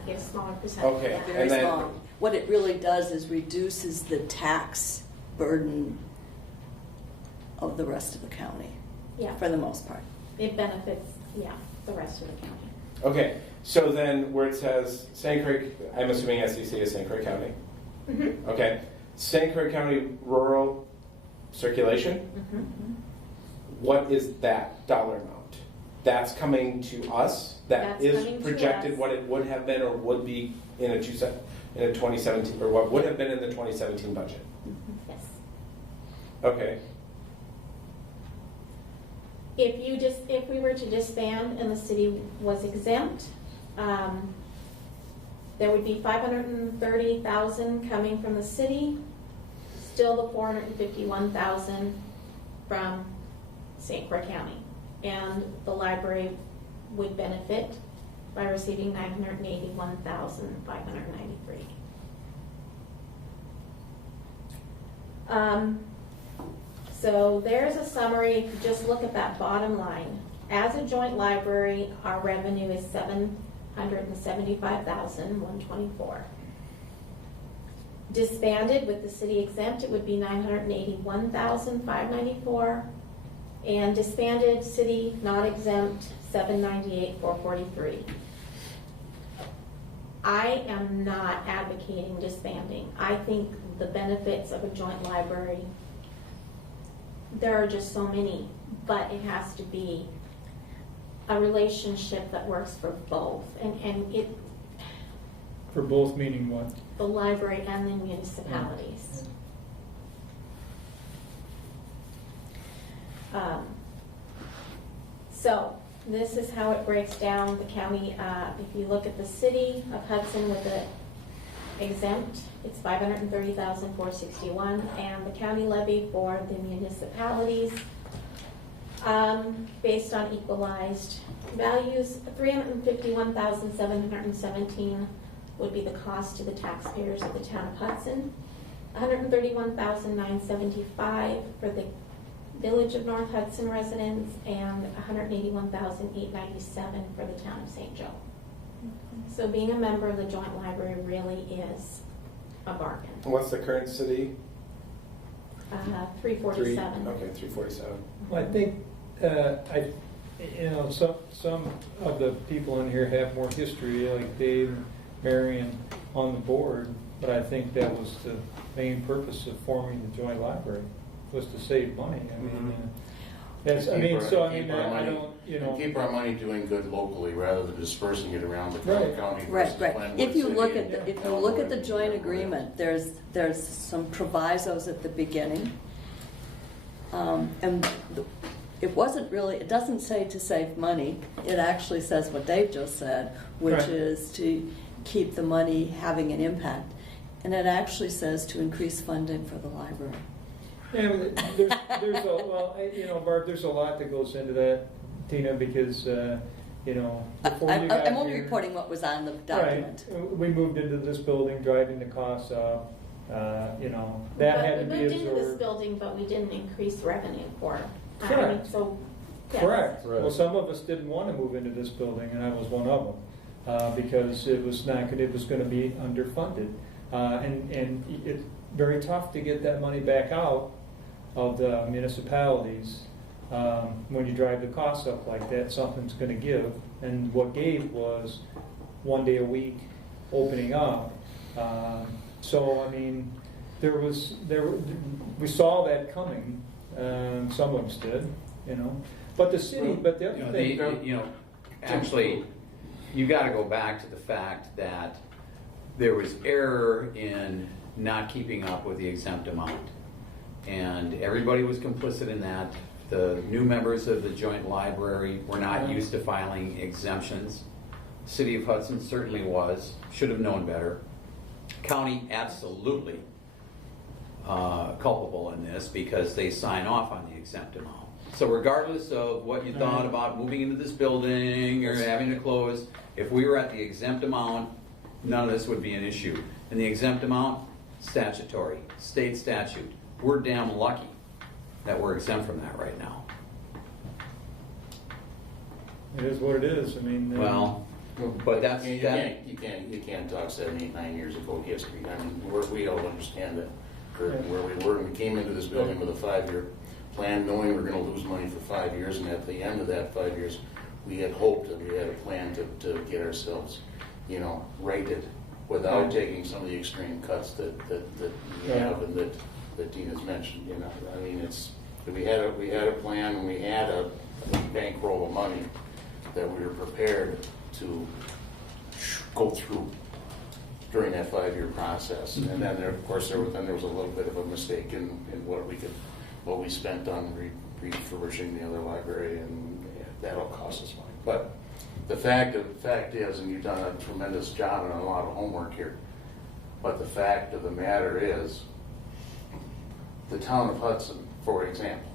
Get a smaller percentage. Okay. of that. Very And then- small. what it really does is reduces the tax burden of the rest of the county, Yeah, for the most part. it benefits, yeah, the rest of the county. Okay, so then where it says St. Croix, I'm assuming SEC is St. Croix County. Mm-hmm. Okay, St. Croix County rural circulation, Mm-hmm. what is that dollar amount? That's coming to us? That That's is coming to projected us. what it would have been or would be in a 2017, or what would have been in the 2017 budget? Yes. Okay, If we were to disband and the city was exempt, there would be 530,000 coming from the city, still the 451,000 from St. Croix County. And the library would benefit by receiving 981,593. So there's a summary, if you just look at that bottom line. As a joint library, our revenue is $775,124. Disbanded with the city exempt, it would be $981,594. And disbanded, city not exempt, $798,443. I am not advocating disbanding. I think the benefits of a joint library, there are just so many, but it has to be a relationship that works for both. And it, For both meaning what? the library and the municipalities. So this is how it breaks down. The county, if you look at the city of Hudson with the exempt, it's $530,461, and the county levy for the municipalities, based on equalized values, $351,717 would be the cost to the taxpayers of the town of Hudson, $131,975 for the Village of North Hudson residents, and $181,897 for the town of St. Joe. So being a member of the joint library really is a bargain. and what's the current city? 347. Okay, 347. Well, I think, some of the people in here have more history, like Dave and Marion on the board, but I think that was the main purpose of forming the joint library, was to save money. I mean, that's, I mean, so I mean, I don't, you know. And keep our money doing good locally rather than dispersing it around the Right. county Right, versus right. Glenwood If you City look and at the, if you look at the Elmwood. joint agreement, there's some provisos at the beginning. And it wasn't really, it doesn't say to save money. It actually says what Dave just said, which Right. is to keep the money having an impact. And it actually says to increase funding for the library. Yeah, but there's a, well, Barb, there's a lot that goes into that, Tina, because, before you got I'm only here- reporting what was on the document. Right. We moved into this building, driving the costs up, that had to be We moved into this absorbed. building, but we didn't increase revenue for it. Correct. So, yes. Correct. Right. Well, some of us didn't want to move into this building, and I was one of them, because it was not, it was going to be underfunded. And it's very tough to get that money back out of the municipalities. When you drive the costs up like that, something's going to give. And what gave was 1 day a week opening up. So, I mean, we saw that coming. Some of us did, But the city, but the other thing. Actually, you got to go back to the fact that there was error in not keeping up with the exempt amount. And everybody was complicit in that. The new members of the joint library were not used to filing exemptions. City of Hudson certainly was, should have known better. County absolutely culpable in this because they sign off on the exempt amount. So regardless of what you thought about moving into this building or having to close, if we were at the exempt amount, none of this would be an issue. And the exempt amount, statutory, state statute. We're damn lucky that we're exempt from that right now. It is what it is. I mean, Well, But that's, You can't talk 7, 8, 9 years ago history. I mean, we all understand that where we were, and we came into this building with a 5-year plan, knowing we were gonna lose money for 5 years, and at the end of that 5 years, we had hoped that we had a plan to get ourselves, righted without taking some of the extreme cuts that we have and that Dina's mentioned, I mean, we had a plan, and we had a bankroll of money that we were prepared to go through during that 5-year process. And then there was a little bit of a mistake in what we spent on refurbishing the other library, and that'll cost us money. But the fact is, and you've done a tremendous job and a lot of homework here, but the fact of the matter is, the town of Hudson, for example,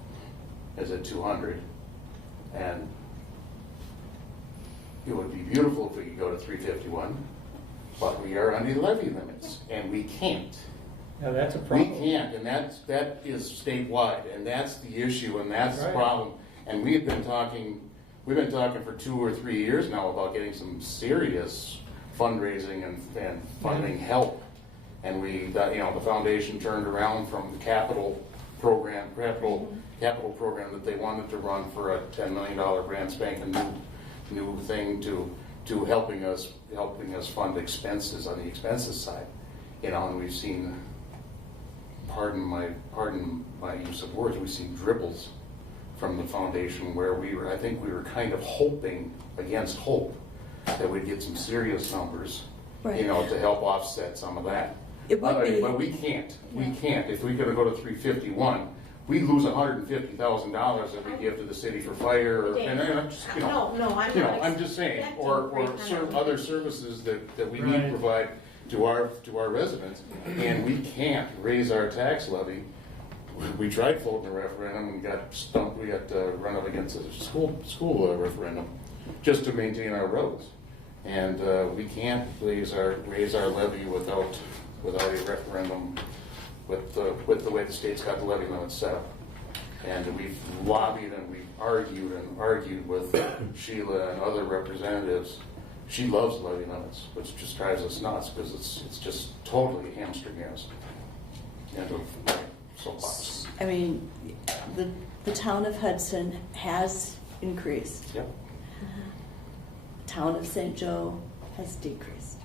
is at 200, and it would be beautiful if we could go to 351, but we are under the levy limits, and we can't. Now, that's a We problem. can't, and that is statewide, and that's the issue, and that's the Right. problem. And we've been talking for 2 or 3 years now about getting some serious fundraising and funding help. And the foundation turned around from the capital program that they wanted to run for a $10 million brand spanking new thing to helping us fund expenses on the expenses side. And we've seen, pardon my use of words, we've seen dribbles from the foundation where I think we were kind of hoping against hope that we'd get some serious numbers, Right. to help offset some of that. It would be- But we can't. We can't. If we could go to 351, we'd lose $150,000 that we give to the city for fire, I'm just saying, or other services that we need to Right. provide to our residents, and we can't raise our tax levy. We tried floating a referendum and got stumped. We got run up against a school referendum just to maintain our roads, and we can't raise our levy without a referendum with the way the state's got the levy limits set up. And we've lobbied and we've argued with Sheila and other representatives. She loves levy limits, which just drives us nuts because it's just totally hamstringing us. End of my soapbox. I mean, the town of Hudson has increased. Yep. Town of St. Joe has decreased.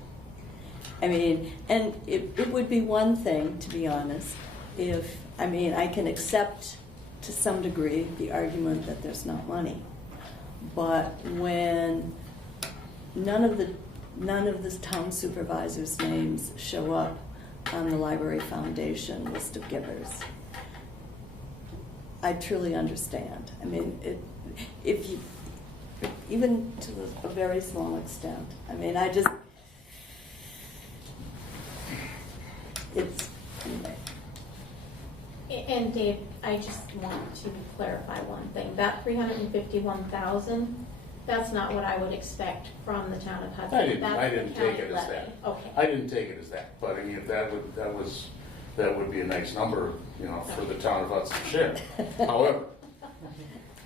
I mean, and it would be one thing, to be honest, I can accept to some degree the argument that there's not money. But when none of the town supervisors' names show up on the Library Foundation list of givers, I truly understand. I mean, if you, even to a very small extent, anyway. And Dave, I just want to clarify one thing. That 351,000, that's not what I would expect from the town of Hudson. I That's didn't the take county it as levy. that. Okay. I didn't take it as that, but I mean, if that would be a nice number, for the town of Hudson to share. However,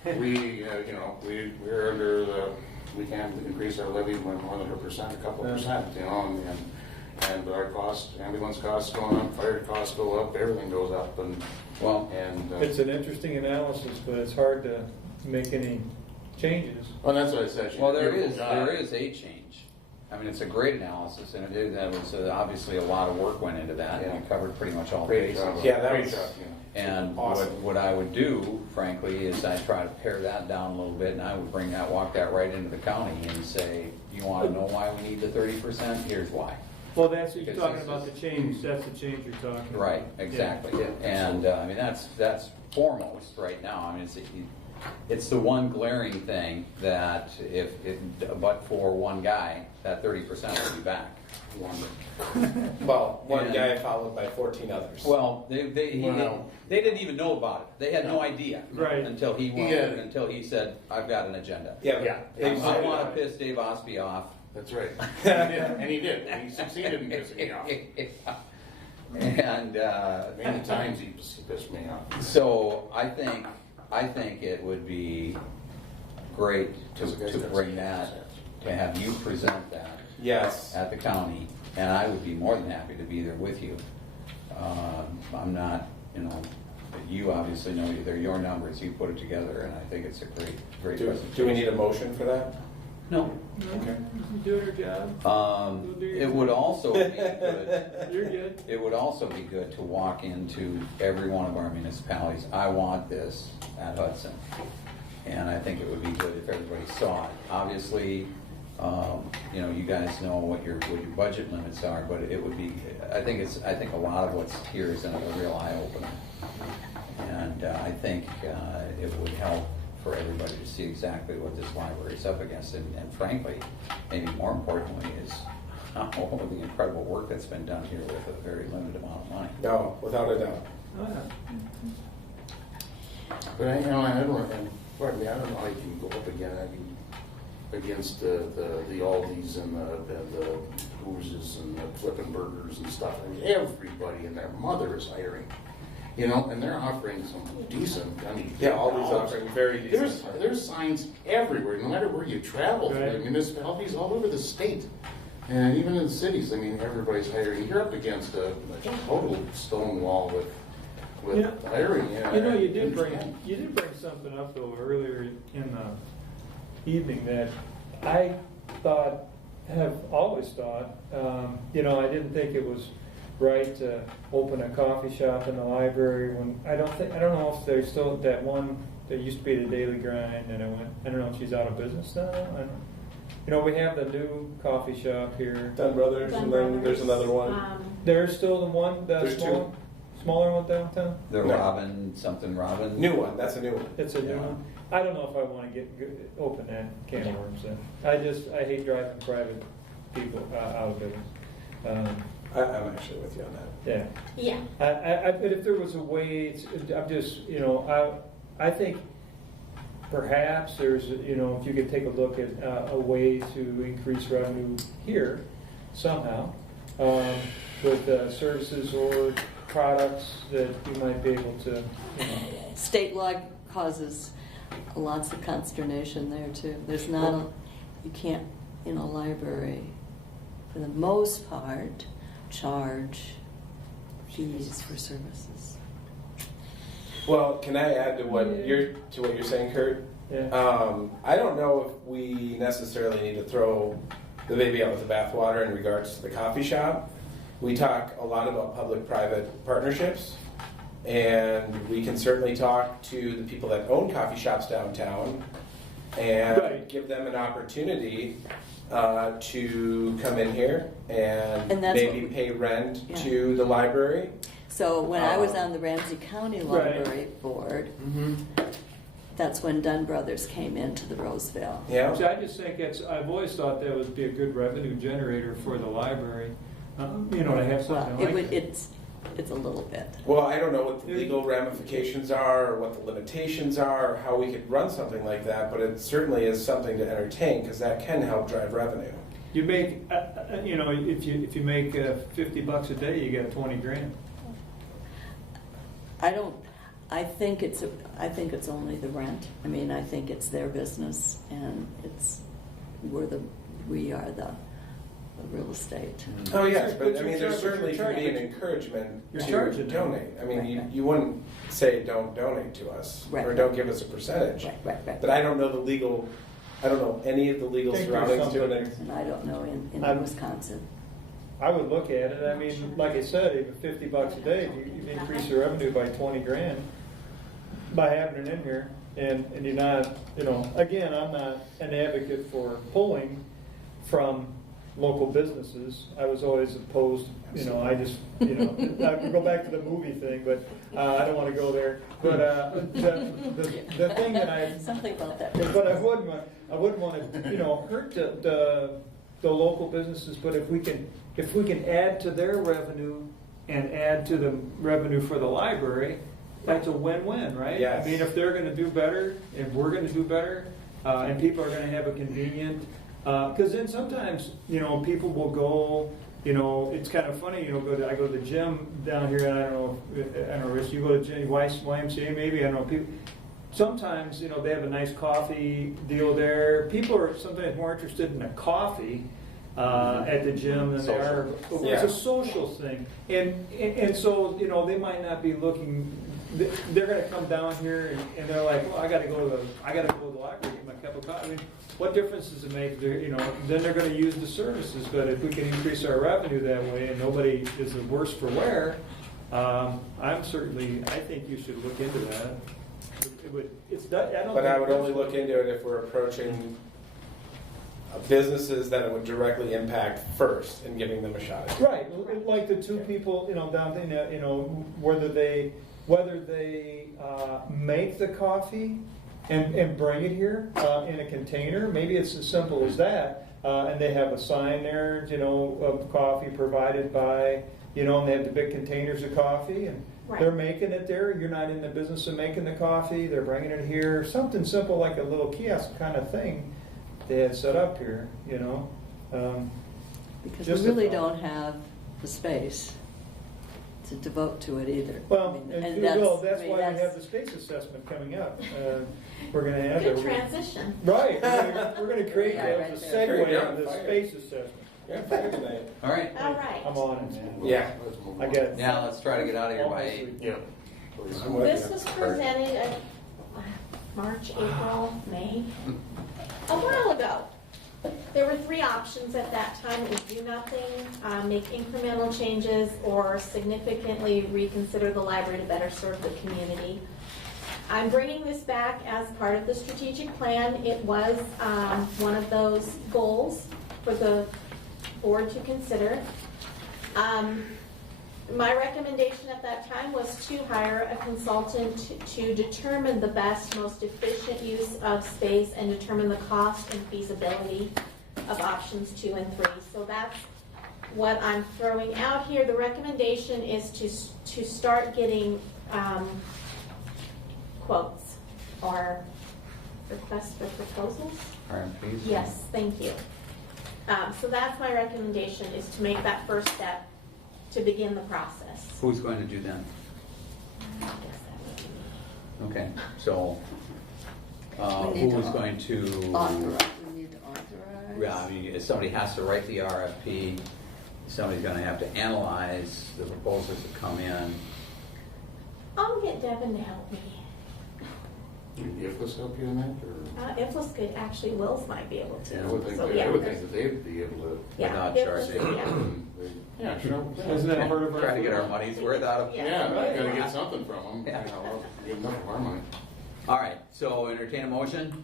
we're under we can't increase our levy by more than a couple of percent, and our ambulance costs going up, fire costs go up, everything goes up, It's an interesting analysis, but it's hard to make any changes. Well, that's what I said. Well, there is a change. I mean, it's a great analysis, and that was obviously a lot of work went into that, and it covered pretty much all the Great bases. job. Yeah, that Great was- job, And Awesome. what I would do, frankly, is I try to pare that down a little bit, and I would walk that right into the county and say, you want to know why we need the 30%? Here's why. Well, that's, you're Because talking this about is- the change, that's the change you're talking about. Right, exactly. Yeah. And I mean, that's foremost right now. I mean, it's the one glaring thing that but for one guy, that 30% will be back. Well, one And- guy followed by 14 others. Well, they didn't even know about it. They had no idea Right. until Yeah. until he said, "I've got an agenda." Yeah, Yeah. I want to piss Dave Osby off. That's right. And he did. And he succeeded in pissing me off. And Many times he pissed me off. so I think it would be great to bring that to have you present that Yes. at the county, and I would be more than happy to be there with you. I'm not, you obviously know they're your numbers, you put it together, and I think it's a great presentation. Do we need a motion for that? No. Okay. Doing her job. It would also be good. You're good. It would also be good to walk into every one of our municipalities. I want this at Hudson, and I think it would be good if everybody saw it. Obviously, you guys know what your budget limits are, but it would be. I think a lot of what's here is a real eye opener, and I think it would help for everybody to see exactly what this library is up against, and frankly, maybe more importantly, is all of the incredible work that's been done here with a very limited amount of money. No, without a doubt. Oh, yeah. But I don't know how you can go up against the Aldis and the Hooses and the Flippin' Burgers and stuff. I mean, everybody and their mother is hiring, and they're offering some decent. Yeah, all these offering very decent. There's signs everywhere, no matter where you travel, Right. the municipalities all over the state, and even in the cities. I mean, everybody's hiring. You're up against a total stone wall with Yeah. hiring. Yeah, You did understand. bring something up though earlier in the evening that I have always thought, I didn't think it was right to open a coffee shop in the library when I don't know if there's still that one that used to be the Daily Grind, and I don't know if she's out of business now. We have the new coffee shop here. Dunn Brothers, and then there's another one. There's still the one, There's two. smaller one downtown? The No. Robin. New one, that's a new one. It's a new Yeah. one. I don't know if I want to open that can of worms then. I hate driving private people out of business. I'm actually with you on that. Yeah. Yeah. But if there was a way, I'm just, I think perhaps there's, if you could take a look at a way to increase revenue here somehow with services or products that you might be able to, State law causes lots of consternation there too. There's not, you can't, in a library, for the most part, charge fees for services. Well, can I add to what you're saying, Kurt? yeah. I don't know if we necessarily need to throw the baby out with the bathwater in regards to the coffee shop. We talk a lot about public-private partnerships, and we can certainly talk to the people that own coffee shops downtown and Right. give them an opportunity to come in here and And that's maybe what we- pay rent Yeah. to the library. So when I was on the Ramsey County Right. Library Board, that's when Dunn Brothers came into the Roseville. Yeah. So I just think I've always thought that would be a good revenue generator for the library, to have Well, something like that. it's a little bit. Well, I don't know what the legal ramifications are, or what the limitations are, or how we could run something like that, but it certainly is something to entertain, because that can help drive revenue. You make, if you make $50 a day, you get 20 grand. I think it's only the rent. I mean, I think it's their business, and we are the real estate. Oh, yes, but I But mean, you're there char- certainly but you're can be an charging- encouragement you're to charging them. donate. I mean, Right. you wouldn't say don't donate to us, Right. or don't give us a percentage. Right. But I don't know any of the legal Think there's surroundings to something- it. And I don't know in I'm- Wisconsin. I would look at it, I mean, like I said, even $50 a day, you increase your revenue by 20 grand by having it in here, and you're not, again, I'm not an advocate for pulling from local businesses. I was always opposed, I just, I could go back to the movie thing, but I don't want to go there. But the thing that Something about that. but I wouldn't want to, hurt the local businesses. But if we can add to their revenue and add to the revenue for the library, that's a win-win, right? Yes. I mean, if they're going to do better and we're going to do better, and people are going to have a convenient, because then sometimes people will go. It's kind of funny. I go to the gym down here, and I don't know, Rich, you go to gym, YMCA maybe. I don't know people. sometimes, they have a nice coffee deal there. People are sometimes more interested in a coffee at the gym than they are. Social. It's a social thing, and so they might not be looking. They're going to come down here and they're like, well, I got to go to the library, get my cup of coffee. I mean, what difference does it make? Then they're going to use the services. But if we can increase our revenue that way, and nobody is the worse for wear, I think you should look into that. But I would only look into it if we're approaching businesses that it would directly impact first and giving them a shot at it. Right, like the two people, down there, whether they make the coffee and bring it here in a container. Maybe it's as simple as that, and they have a sign there, of coffee provided by, and they have the big containers of coffee, and they're making it there. You're not in the business of making the coffee. They're bringing it here. Something simple like a little kiosk kind of thing they had set up here, Because Just we really a thought. don't have the space to devote to it either. Well, I mean, and that's why we have the space assessment coming up. We're going to have Good that. transition. Right, we're going to create Yeah, a right there. segue on this space assessment. Yeah, fine tonight. All right. All right. I'm on it, man. Yeah. Let's move I on. get it. Now let's try to get out of here by 8. Yeah. Please. I'm with This you. was presented March, April, May, a while ago. There were 3 options at that time. It was do nothing, make incremental changes, or significantly reconsider the library to better serve the community. I'm bringing this back as part of the strategic plan. It was one of those goals for the board to consider. My recommendation at that time was to hire a consultant to determine the best, most efficient use of space and determine the cost and feasibility of options 2 and 3. So that's what I'm throwing out here. The recommendation is to start getting quotes or requests for proposals. RFPs? Yes, thank you. So that's my recommendation, is to make that first step to begin the process. Who's going to do that? I guess that would be me. Okay, so We need who to is going to? We need to authorize. Yeah, I mean, somebody has to write the RFP. Somebody's going to have to analyze the proposals that come in. I'll get Devin to help me. If let's help you in that, or? Iflis could, actually, Wills might be able to. I would think, So, I yeah, would think that they'd be able to. yeah, without Iflis, charging. yeah. Yeah, sure. Isn't that part of our? Try to get our money's worth out of. Yeah. Yeah, we gotta get something from them, Yeah. Get enough of our money. All right, so entertain a motion.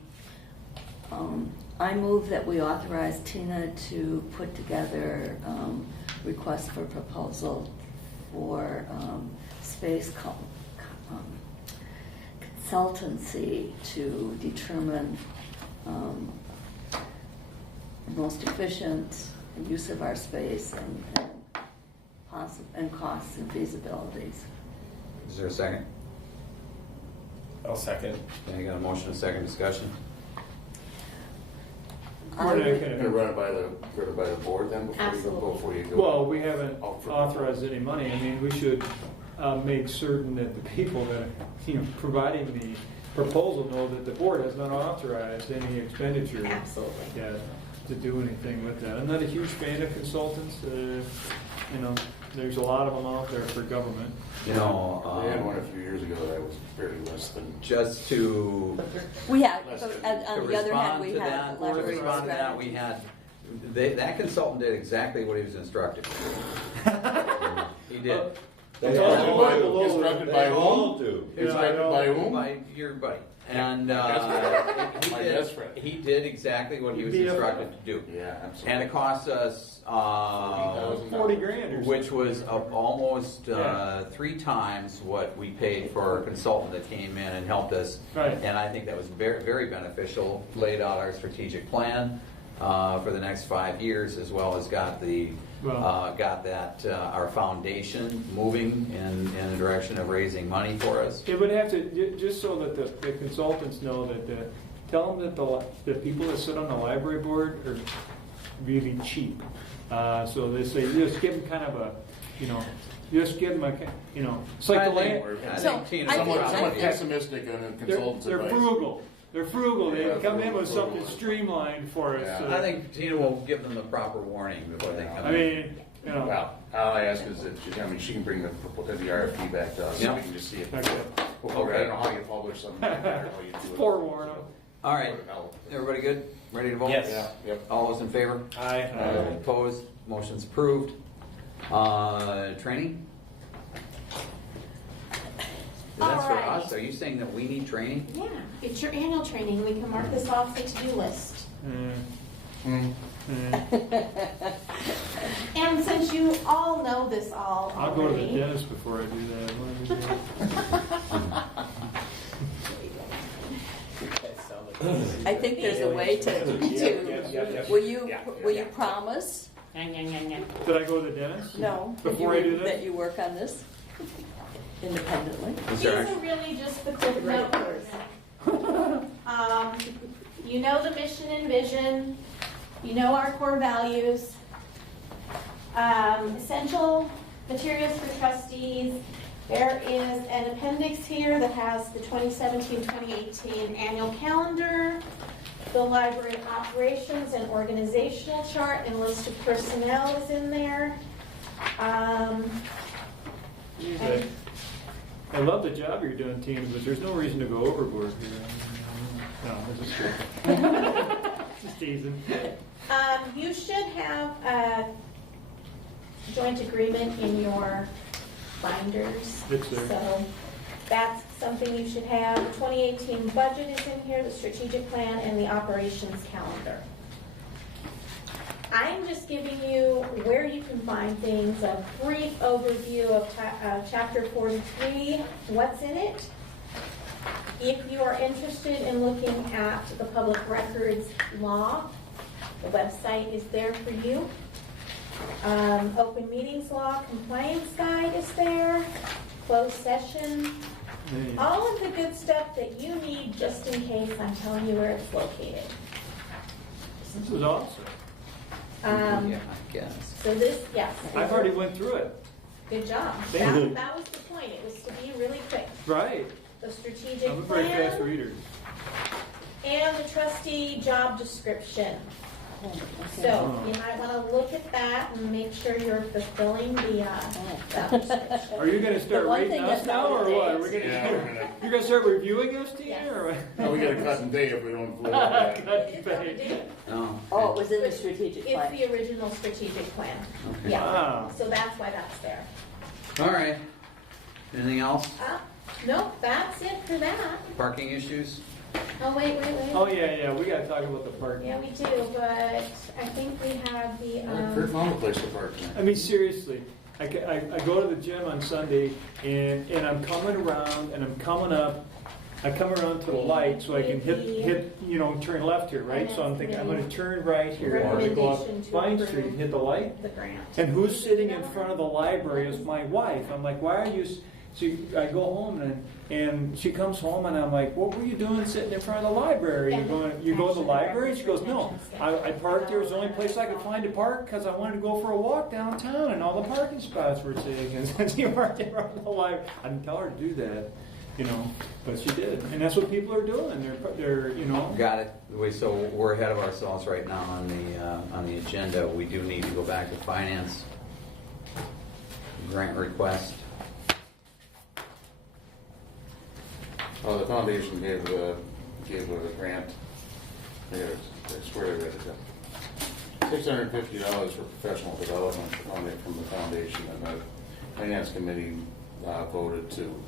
I move that we authorize Tina to put together request for proposal for space consultancy to determine the most efficient use of our space and costs and feasibilities. Is there a second? I'll second. Okay, got a motion, and a second discussion. We're not You're gonna- gonna run it by the board then Absolutely. before you go? Well, we haven't Out for- authorized any money. I mean, we should make certain that the people that are, providing the proposal know that the board has not authorized any expenditure. Absolutely. Yeah, to do anything with that. I'm not a huge fan of consultants. There's a lot of them out there for government. You know, They had one a few years ago that was very less than. just to We have, Less but than- on to the other hand, respond we to have that, to library respond to that, we strategy. had, that consultant did exactly what he was instructed. He did. Instructed by whom? Yeah, I Instructed know. by whom? By your buddy. And My best friend. he did exactly what he was BFF. instructed to do. Yeah, absolutely. And it cost us, $40,000 or something. which was almost 3 times what we paid for a consultant that came in and helped us. Right. And I think that was very, very beneficial, laid out our strategic plan for the next 5 years, as well as got our foundation moving in the direction of raising money for us. It would have to, just so that the consultants know that, tell them that the people that sit on the library board are really cheap. So they say, just give them kind of a, Just give them a, it's like the land. I So, think Tina I will think- probably Somewhat be- pessimistic on a consultant's They're advice. frugal. They're frugal. They Yeah, come in with frugal. something streamlined for us. Yeah. so I think Tina will give them the proper warning before they come I in. mean, Well, all I ask is that, she can bring the RFP back to us, so Yeah. we can just see it. Okay. Before, I don't know how you publish something like that, or how you do it. Forewarn them. All right, No. everybody good? Ready to vote? Yes. Yeah, yep. All those in favor? Aye. Opposed? Motion's approved. Training? That's for All right. us? Are you saying that we need training? Yeah, it's your annual training. We can mark this off the to-do list. And since you all know this all I'll go to the already, dentist before I do that. I think there's a way to, will you promise? Did I go to the dentist? No. Before I do this? That you work on this independently? Is these there are actually- really just the quick numbers. You know the mission and vision. You know our core values. Essential materials for trustees. There is an appendix here that has the 2017-2018 annual calendar, the library operations and organizational chart, and list of personnel is in there. Okay. I love the job you're doing, Tina, but there's no reason to go overboard here. No, I'm just kidding. Just teasing. You should have a joint agreement in your binders. Yes, sir. So that's something you should have. The 2018 budget is in here, the strategic plan, and the operations calendar. I'm just giving you where you can find things, a brief overview of Chapter 43, what's in it. If you are interested in looking at the public records law, the website is there for you. Open meetings law compliance guide is there, closed session, all of the good stuff that you need just in case I'm telling you where it's located. This is awesome. Yeah, I guess. So this, yes. I've already went through it. Good job. Thank you. That was the point. It was to be really quick. Right. The strategic I'm a very fast plan reader. and the trustee job description. Oh, okay. So you might want to look at that and make sure you're fulfilling the job description. Are you going to start The one rating thing us that's now, or out of what? Are date. we going Yeah, we're gonna- you're going to start reviewing us, Tina, Yes. or what? No, we got a cut and pay if we don't. Follow that. It's up to date. No. Oh, it was in the strategic It's plan. the original strategic plan. Okay. Yeah. Wow. So that's why that's there. All right. Anything else? No, that's it for that. Parking issues? Oh, wait. Oh, yeah, we got to talk about the parking. Yeah, we do, but I think we have the, Kurt found a place to park. I mean, seriously, I go to the gym on Sunday, and I'm coming around, and I'm coming up. I come around to the light so I can hit, turn left here, right? So I'm thinking, I'm going to turn right here, I'm going to go up Recommendation to Vine approve. Street and hit the light. the grant. And who's sitting in front of the library is my wife. I'm like, why are you? I go home and she comes home and I'm like, what were you doing sitting in front of the library? You go to the library? She goes, no. I parked there. It was the only place I could find to park because I wanted to go for a walk downtown and all the parking spots were taken. And she parked in front of the library. I didn't tell her to do that, but she did. And that's what people are doing. They're Got it. So we're ahead of ourselves right now on the agenda. We do need to go back to finance. Grant request. Oh, the foundation gave a grant. There, I swear I read it down. $650 for professional development from the foundation, and the finance committee voted to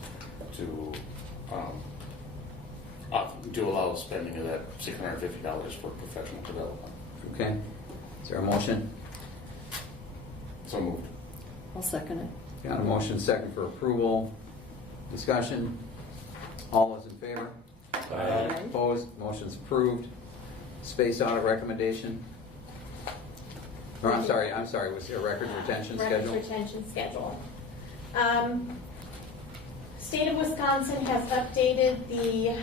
allow spending of that $650 for professional development. Okay. Is there a motion? So moved. I'll second it. Got a motion second for approval. Discussion. All those in favor? Aye. Opposed? Motion's approved. Space audit recommendation. Or I'm sorry, was there a records retention Records schedule? retention schedule. State of Wisconsin has updated the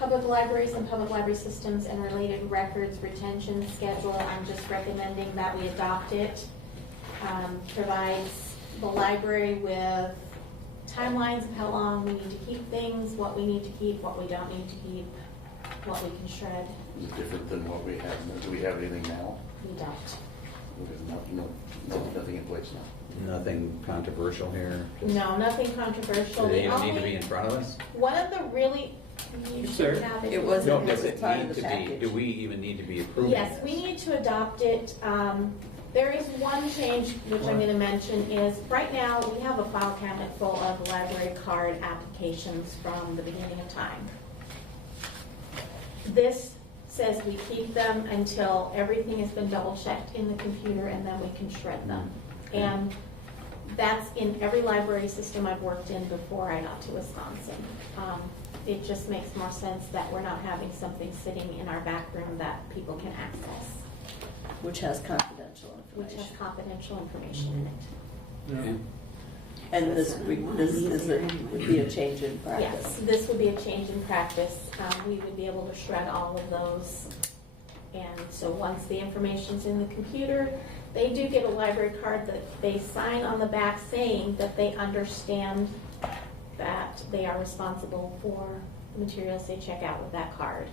public libraries and public library systems and related records retention schedule. I'm just recommending that we adopt it. Provides the library with timelines of how long we need to keep things, what we need to keep, what we don't need to keep, what we can shred. Is it different than what we have? Do we have anything now? We don't. There's nothing in place now. Nothing controversial here? No, nothing Do controversial. they The even need to only- be in front of us? One of the really, you Sir? should have it. It wasn't- No, does was it part of need the to be, package. do we even need to be approving Yes, this? we need to adopt it. There is one change which I'm going to mention is, right now, we have a file cabinet full of library card applications from the beginning of time. This says we keep them until everything has been double checked in the computer and then we can shred them. And that's in every library system I've worked in before I got to Wisconsin. It just makes more sense that we're not having something sitting in our back room that people can access, Which has confidential which has information. confidential information in it. Okay. And this would be a change in practice. Yes, this would be a change in practice. We would be able to shred all of those. And so once the information's in the computer, they do get a library card that they sign on the back saying that they understand that they are responsible for the materials they check out with that card.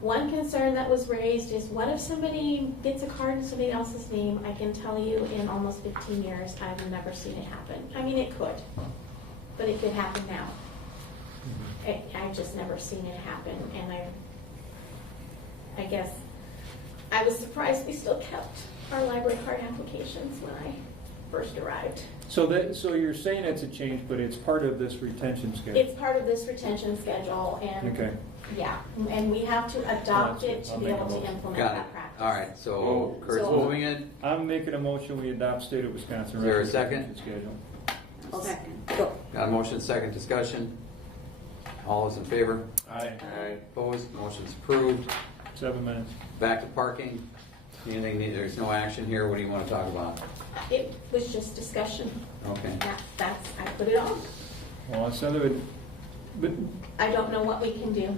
One concern that was raised is, what if somebody gets a card in somebody else's name? I can tell you in almost 15 years, I've never seen it happen. I mean, it could, but it could happen now. I've just never seen it happen, and I guess I was surprised we still kept our library card applications when I first arrived. So you're saying it's a change, but it's part of this retention schedule? It's part of this retention schedule, and Okay. yeah, and we have to adopt it to I'll be make a able to motion. implement Got it. that practice. All right, so Kurt's So- moving it. I'm making a motion, we adopt state of Wisconsin. Is there a revenue second? retention schedule. I'll Second. Go. Got a motion, second discussion. All those in favor? Aye. Opposed? Motion's approved. 7 minutes. Back to parking. Anything, there's no action here. What do you want to talk about? It was just discussion. Okay. That's, I put it on. Well, it's other, but I don't know what we can do.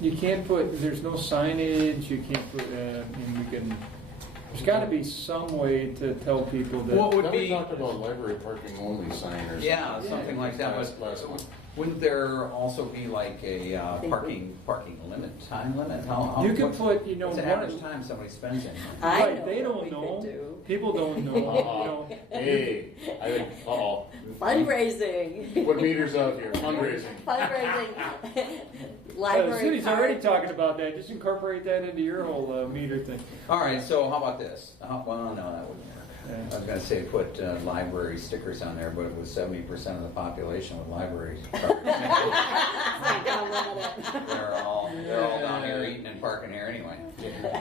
you can't put, there's no signage, you can't put, you can, there's gotta be some way to tell people that. What would Now we be- talked about library parking only sign or something. Yeah, something like that. Last one. Wouldn't there also be like a parking limit, time limit? How? You could put, you know, What's the one- average time somebody spends in here? I Right, know they what don't we know. could do. People don't know, you know. Hey, I think, Fundraising. What meter's out here? Fundraising. Fundraising. The Library city's already card. talking about that, just incorporate that into your whole meter thing. All right, so how about this? Well, no, that wouldn't work. Yeah. I was gonna say put library stickers on there, but it was 70% of the population with library cards. They're all down here eating and parking here anyway.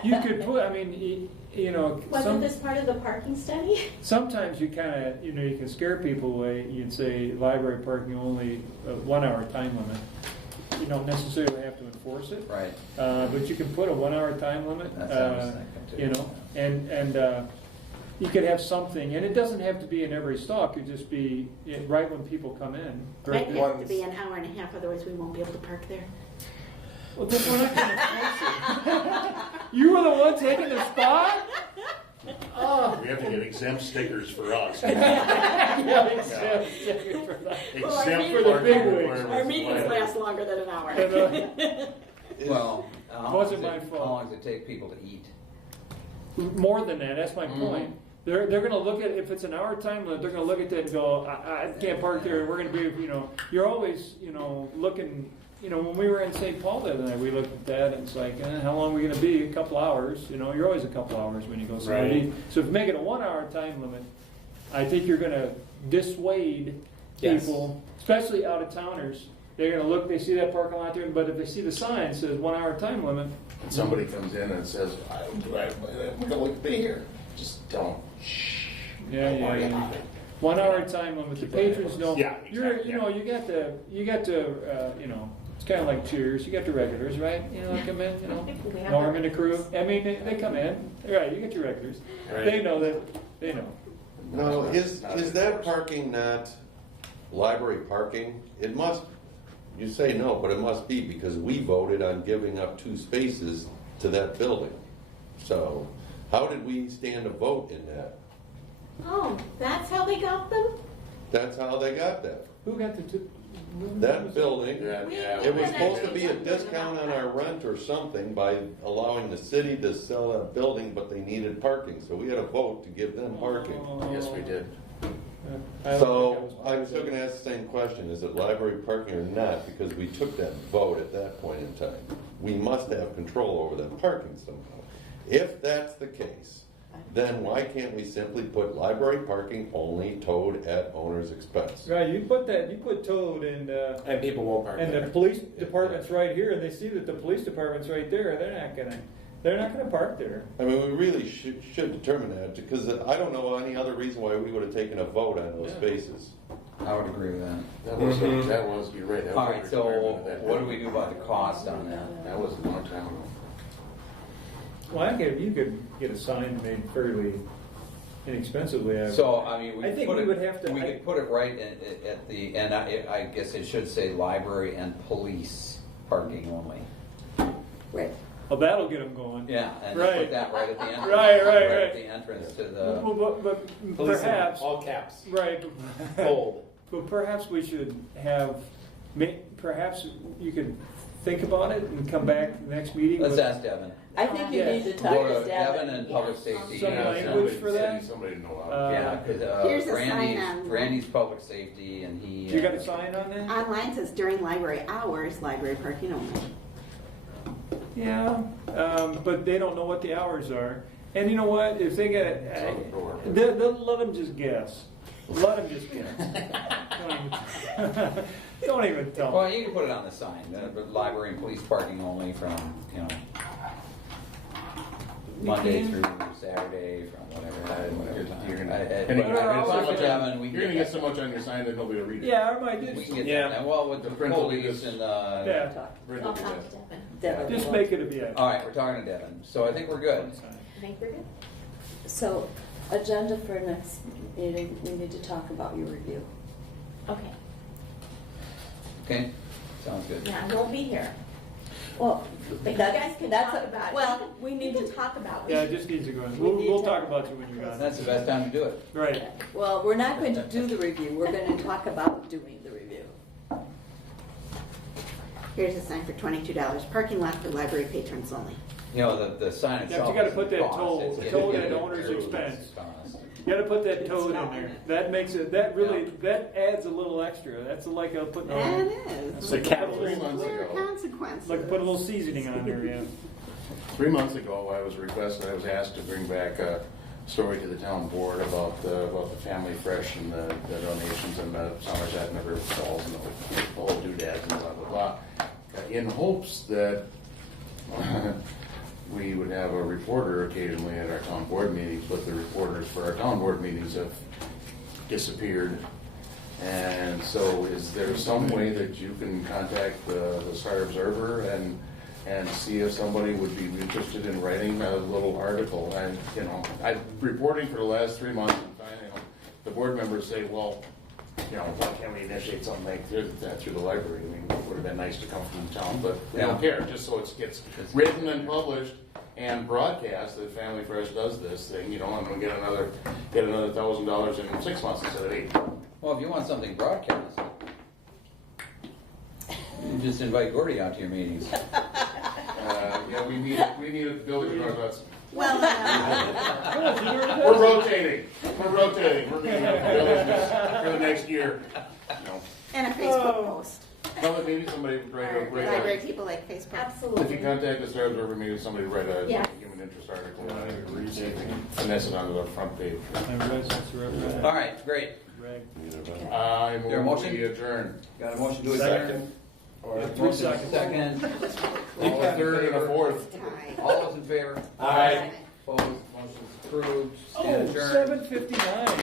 You could put, I mean, you know, Wasn't this part of the parking study? sometimes you kind of, you know, you can scare people away. You'd say library parking only, 1 hour time limit. You don't necessarily have to enforce it, Right. but you can put a 1 hour time limit. That's what I was thinking too. You know, and you could have something, and it doesn't have to be in every stall. It could just be right when people come in. Might have to be an hour and a half, otherwise we won't be able to park there. Well, then we're not going to enforce it. You were the one taking the spot? Oh. We have to get exempt stickers for us. Yeah, except for that. Exempt for the parking big wigs. requirements. Our meetings last longer than an hour. Well, how Wasn't long my does it- fault. How long does it take people to eat? More than that, that's my point. They're going to look at, if it's an hour time limit, they're going to look at that and go, I can't park there, and we're going to be, you know, you're always, you know, looking, you know, when we were in St. Paul the other night, we looked at that, and it's like, how long are we going to be? A couple hours, you know, you're always a couple hours when you go somewhere. Right. So if you make it a 1 hour time limit, I think you're going to dissuade Yes. people, especially out of towners. They're going to look, they see that parking lot there, but if they see the sign that says 1 hour time limit, And somebody comes in and says, I'm going to be here. Just tell them, shh. Yeah, Don't worry yeah. about it. 1 hour time limit. The patrons know. Yeah, You're, exactly, you know, you got the, you know, it's kind of like Cheers. You got the regulars, right? You know, come in, you know, We have Norm the- and the crew. I mean, they come in, right? You get your regulars. Right. They know that. They know. No, is Not that enforced. parking not library parking? It must, you say no, but it must be because we voted on giving up 2 spaces to that building. So how did we stand a vote in that? Oh, that's how they got them? That's how they got that. Who got the two? That building, Yeah, yeah. it was supposed to be a discount on our rent or something by allowing the city to sell that building, but they needed parking, so we had a vote to give them parking. Yes, we did. So I'm still gonna ask the same question, is it library parking or not? Because we took that vote at that point in time. We must have control over that parking somehow. If that's the case, then why can't we simply put library parking only towed at owner's expense? Right, you put Toad and people won't park the there. police department's right here, and they see that the police department's right there, they're not gonna park there. I mean, we really should determine that, because I don't know any other reason why we would have taken a vote on those spaces. I would agree with that. That was, you're right. that was All a right, so requirement of that what do building. we do about the cost on that? That was a long time ago. Well, you could get a sign made fairly inexpensively. So, I mean, I think we would have to- we could put it right at the end. I guess it should say library and police parking only. Right. Well, that'll get them going. Yeah, and Right. put that right at the entrance. Right. At the entrance to the. Well, but Police in perhaps, all caps. right, Bold. but perhaps we should have, perhaps you could think about it and come back next meeting Let's with ask Devin. I think you Yeah. need to talk Go to to Devin Devin. and public safety. Some Yeah, language for that? Somebody to know how. Yeah, Here's because a sign on- Randy's public safety and he. You got a sign on that? Online says during library hours, library parking only. Yeah, but they don't know what the hours are. And you know what? If they get, It's on the door. they'll let them just guess. Let them just guess. Don't even tell Well, them. you can put it on the sign, but library and police parking only from, Monday through Saturday, from whatever time. You're gonna- I- and you're but gonna I get so talked to much Devin, on- we you're gonna get so much on your sign that nobody will read it. Yeah, I might We just, can get Yeah. that. Well, with the The print will be police this- and, yeah, Print I'll will be talk this. to Devin. Devin. just make it a yeah. all right, we're talking to Devin, so I think we're good. I think we're good. So, agenda for next meeting, we need to talk about your review. Okay. Okay, sounds good. Yeah, I won't be here. Well, But you that's- guys can that's talk a- about it. well, we need to to- talk about it. Yeah, it just needs to go in. We We'll, need we'll to- talk about you when you're done. That's the best time to do it. Right. Well, we're not going to do the review, we're going to talk about doing the review. Here's a sign for $22, parking lot for library patrons only. The sign Yeah, but itself. you gotta is put the that cost. toll- It's toll getting at it owner's approved, expense. it's cost. You gotta put that It's toad in not there. in it. That makes it, that really, that adds a little extra. That's like putting And a, it is. It's a capital. 3 months Clear ago. consequences. like put a little seasoning on there, yeah. 3 months ago, I was asked to bring back a story to the town board about the Family Fresh and the donations and the Somerset River Falls and the whole doodads and blah, blah, blah. In hopes that we would have a reporter occasionally at our town board meetings, but the reporters for our town board meetings have disappeared. And so is there some way that you can contact the Star Observer and see if somebody would be interested in writing a little article? And, I've reporting for the last 3 months, and finally, the board members say, well, why can't we initiate something like that through the library? I mean, it would have been nice to come from town, but we don't care, just so it gets written and published and broadcast that Family Fresh does this thing, and we get another $1,000 in 6 months instead of 8. Well, if you want something broadcast, you just invite Gordy out to your meetings. Yeah, we need it at the building department. Hudson. Well, We're rotating. We're meeting at the building for the next year. and a Facebook post. Well, maybe somebody would write Library a, people like Facebook. Absolutely. if you contact the Star Observer, maybe somebody would write a Yeah. human interest article and finesse it onto the front page. All right, great. I There a move motion? we adjourn. Got a motion to Second. adjourn? Three Motion seconds. second. All a third and a fourth. Tie. All those in favor? Aye. Opposed, motion's approved, stand Oh, adjourned. 7:59.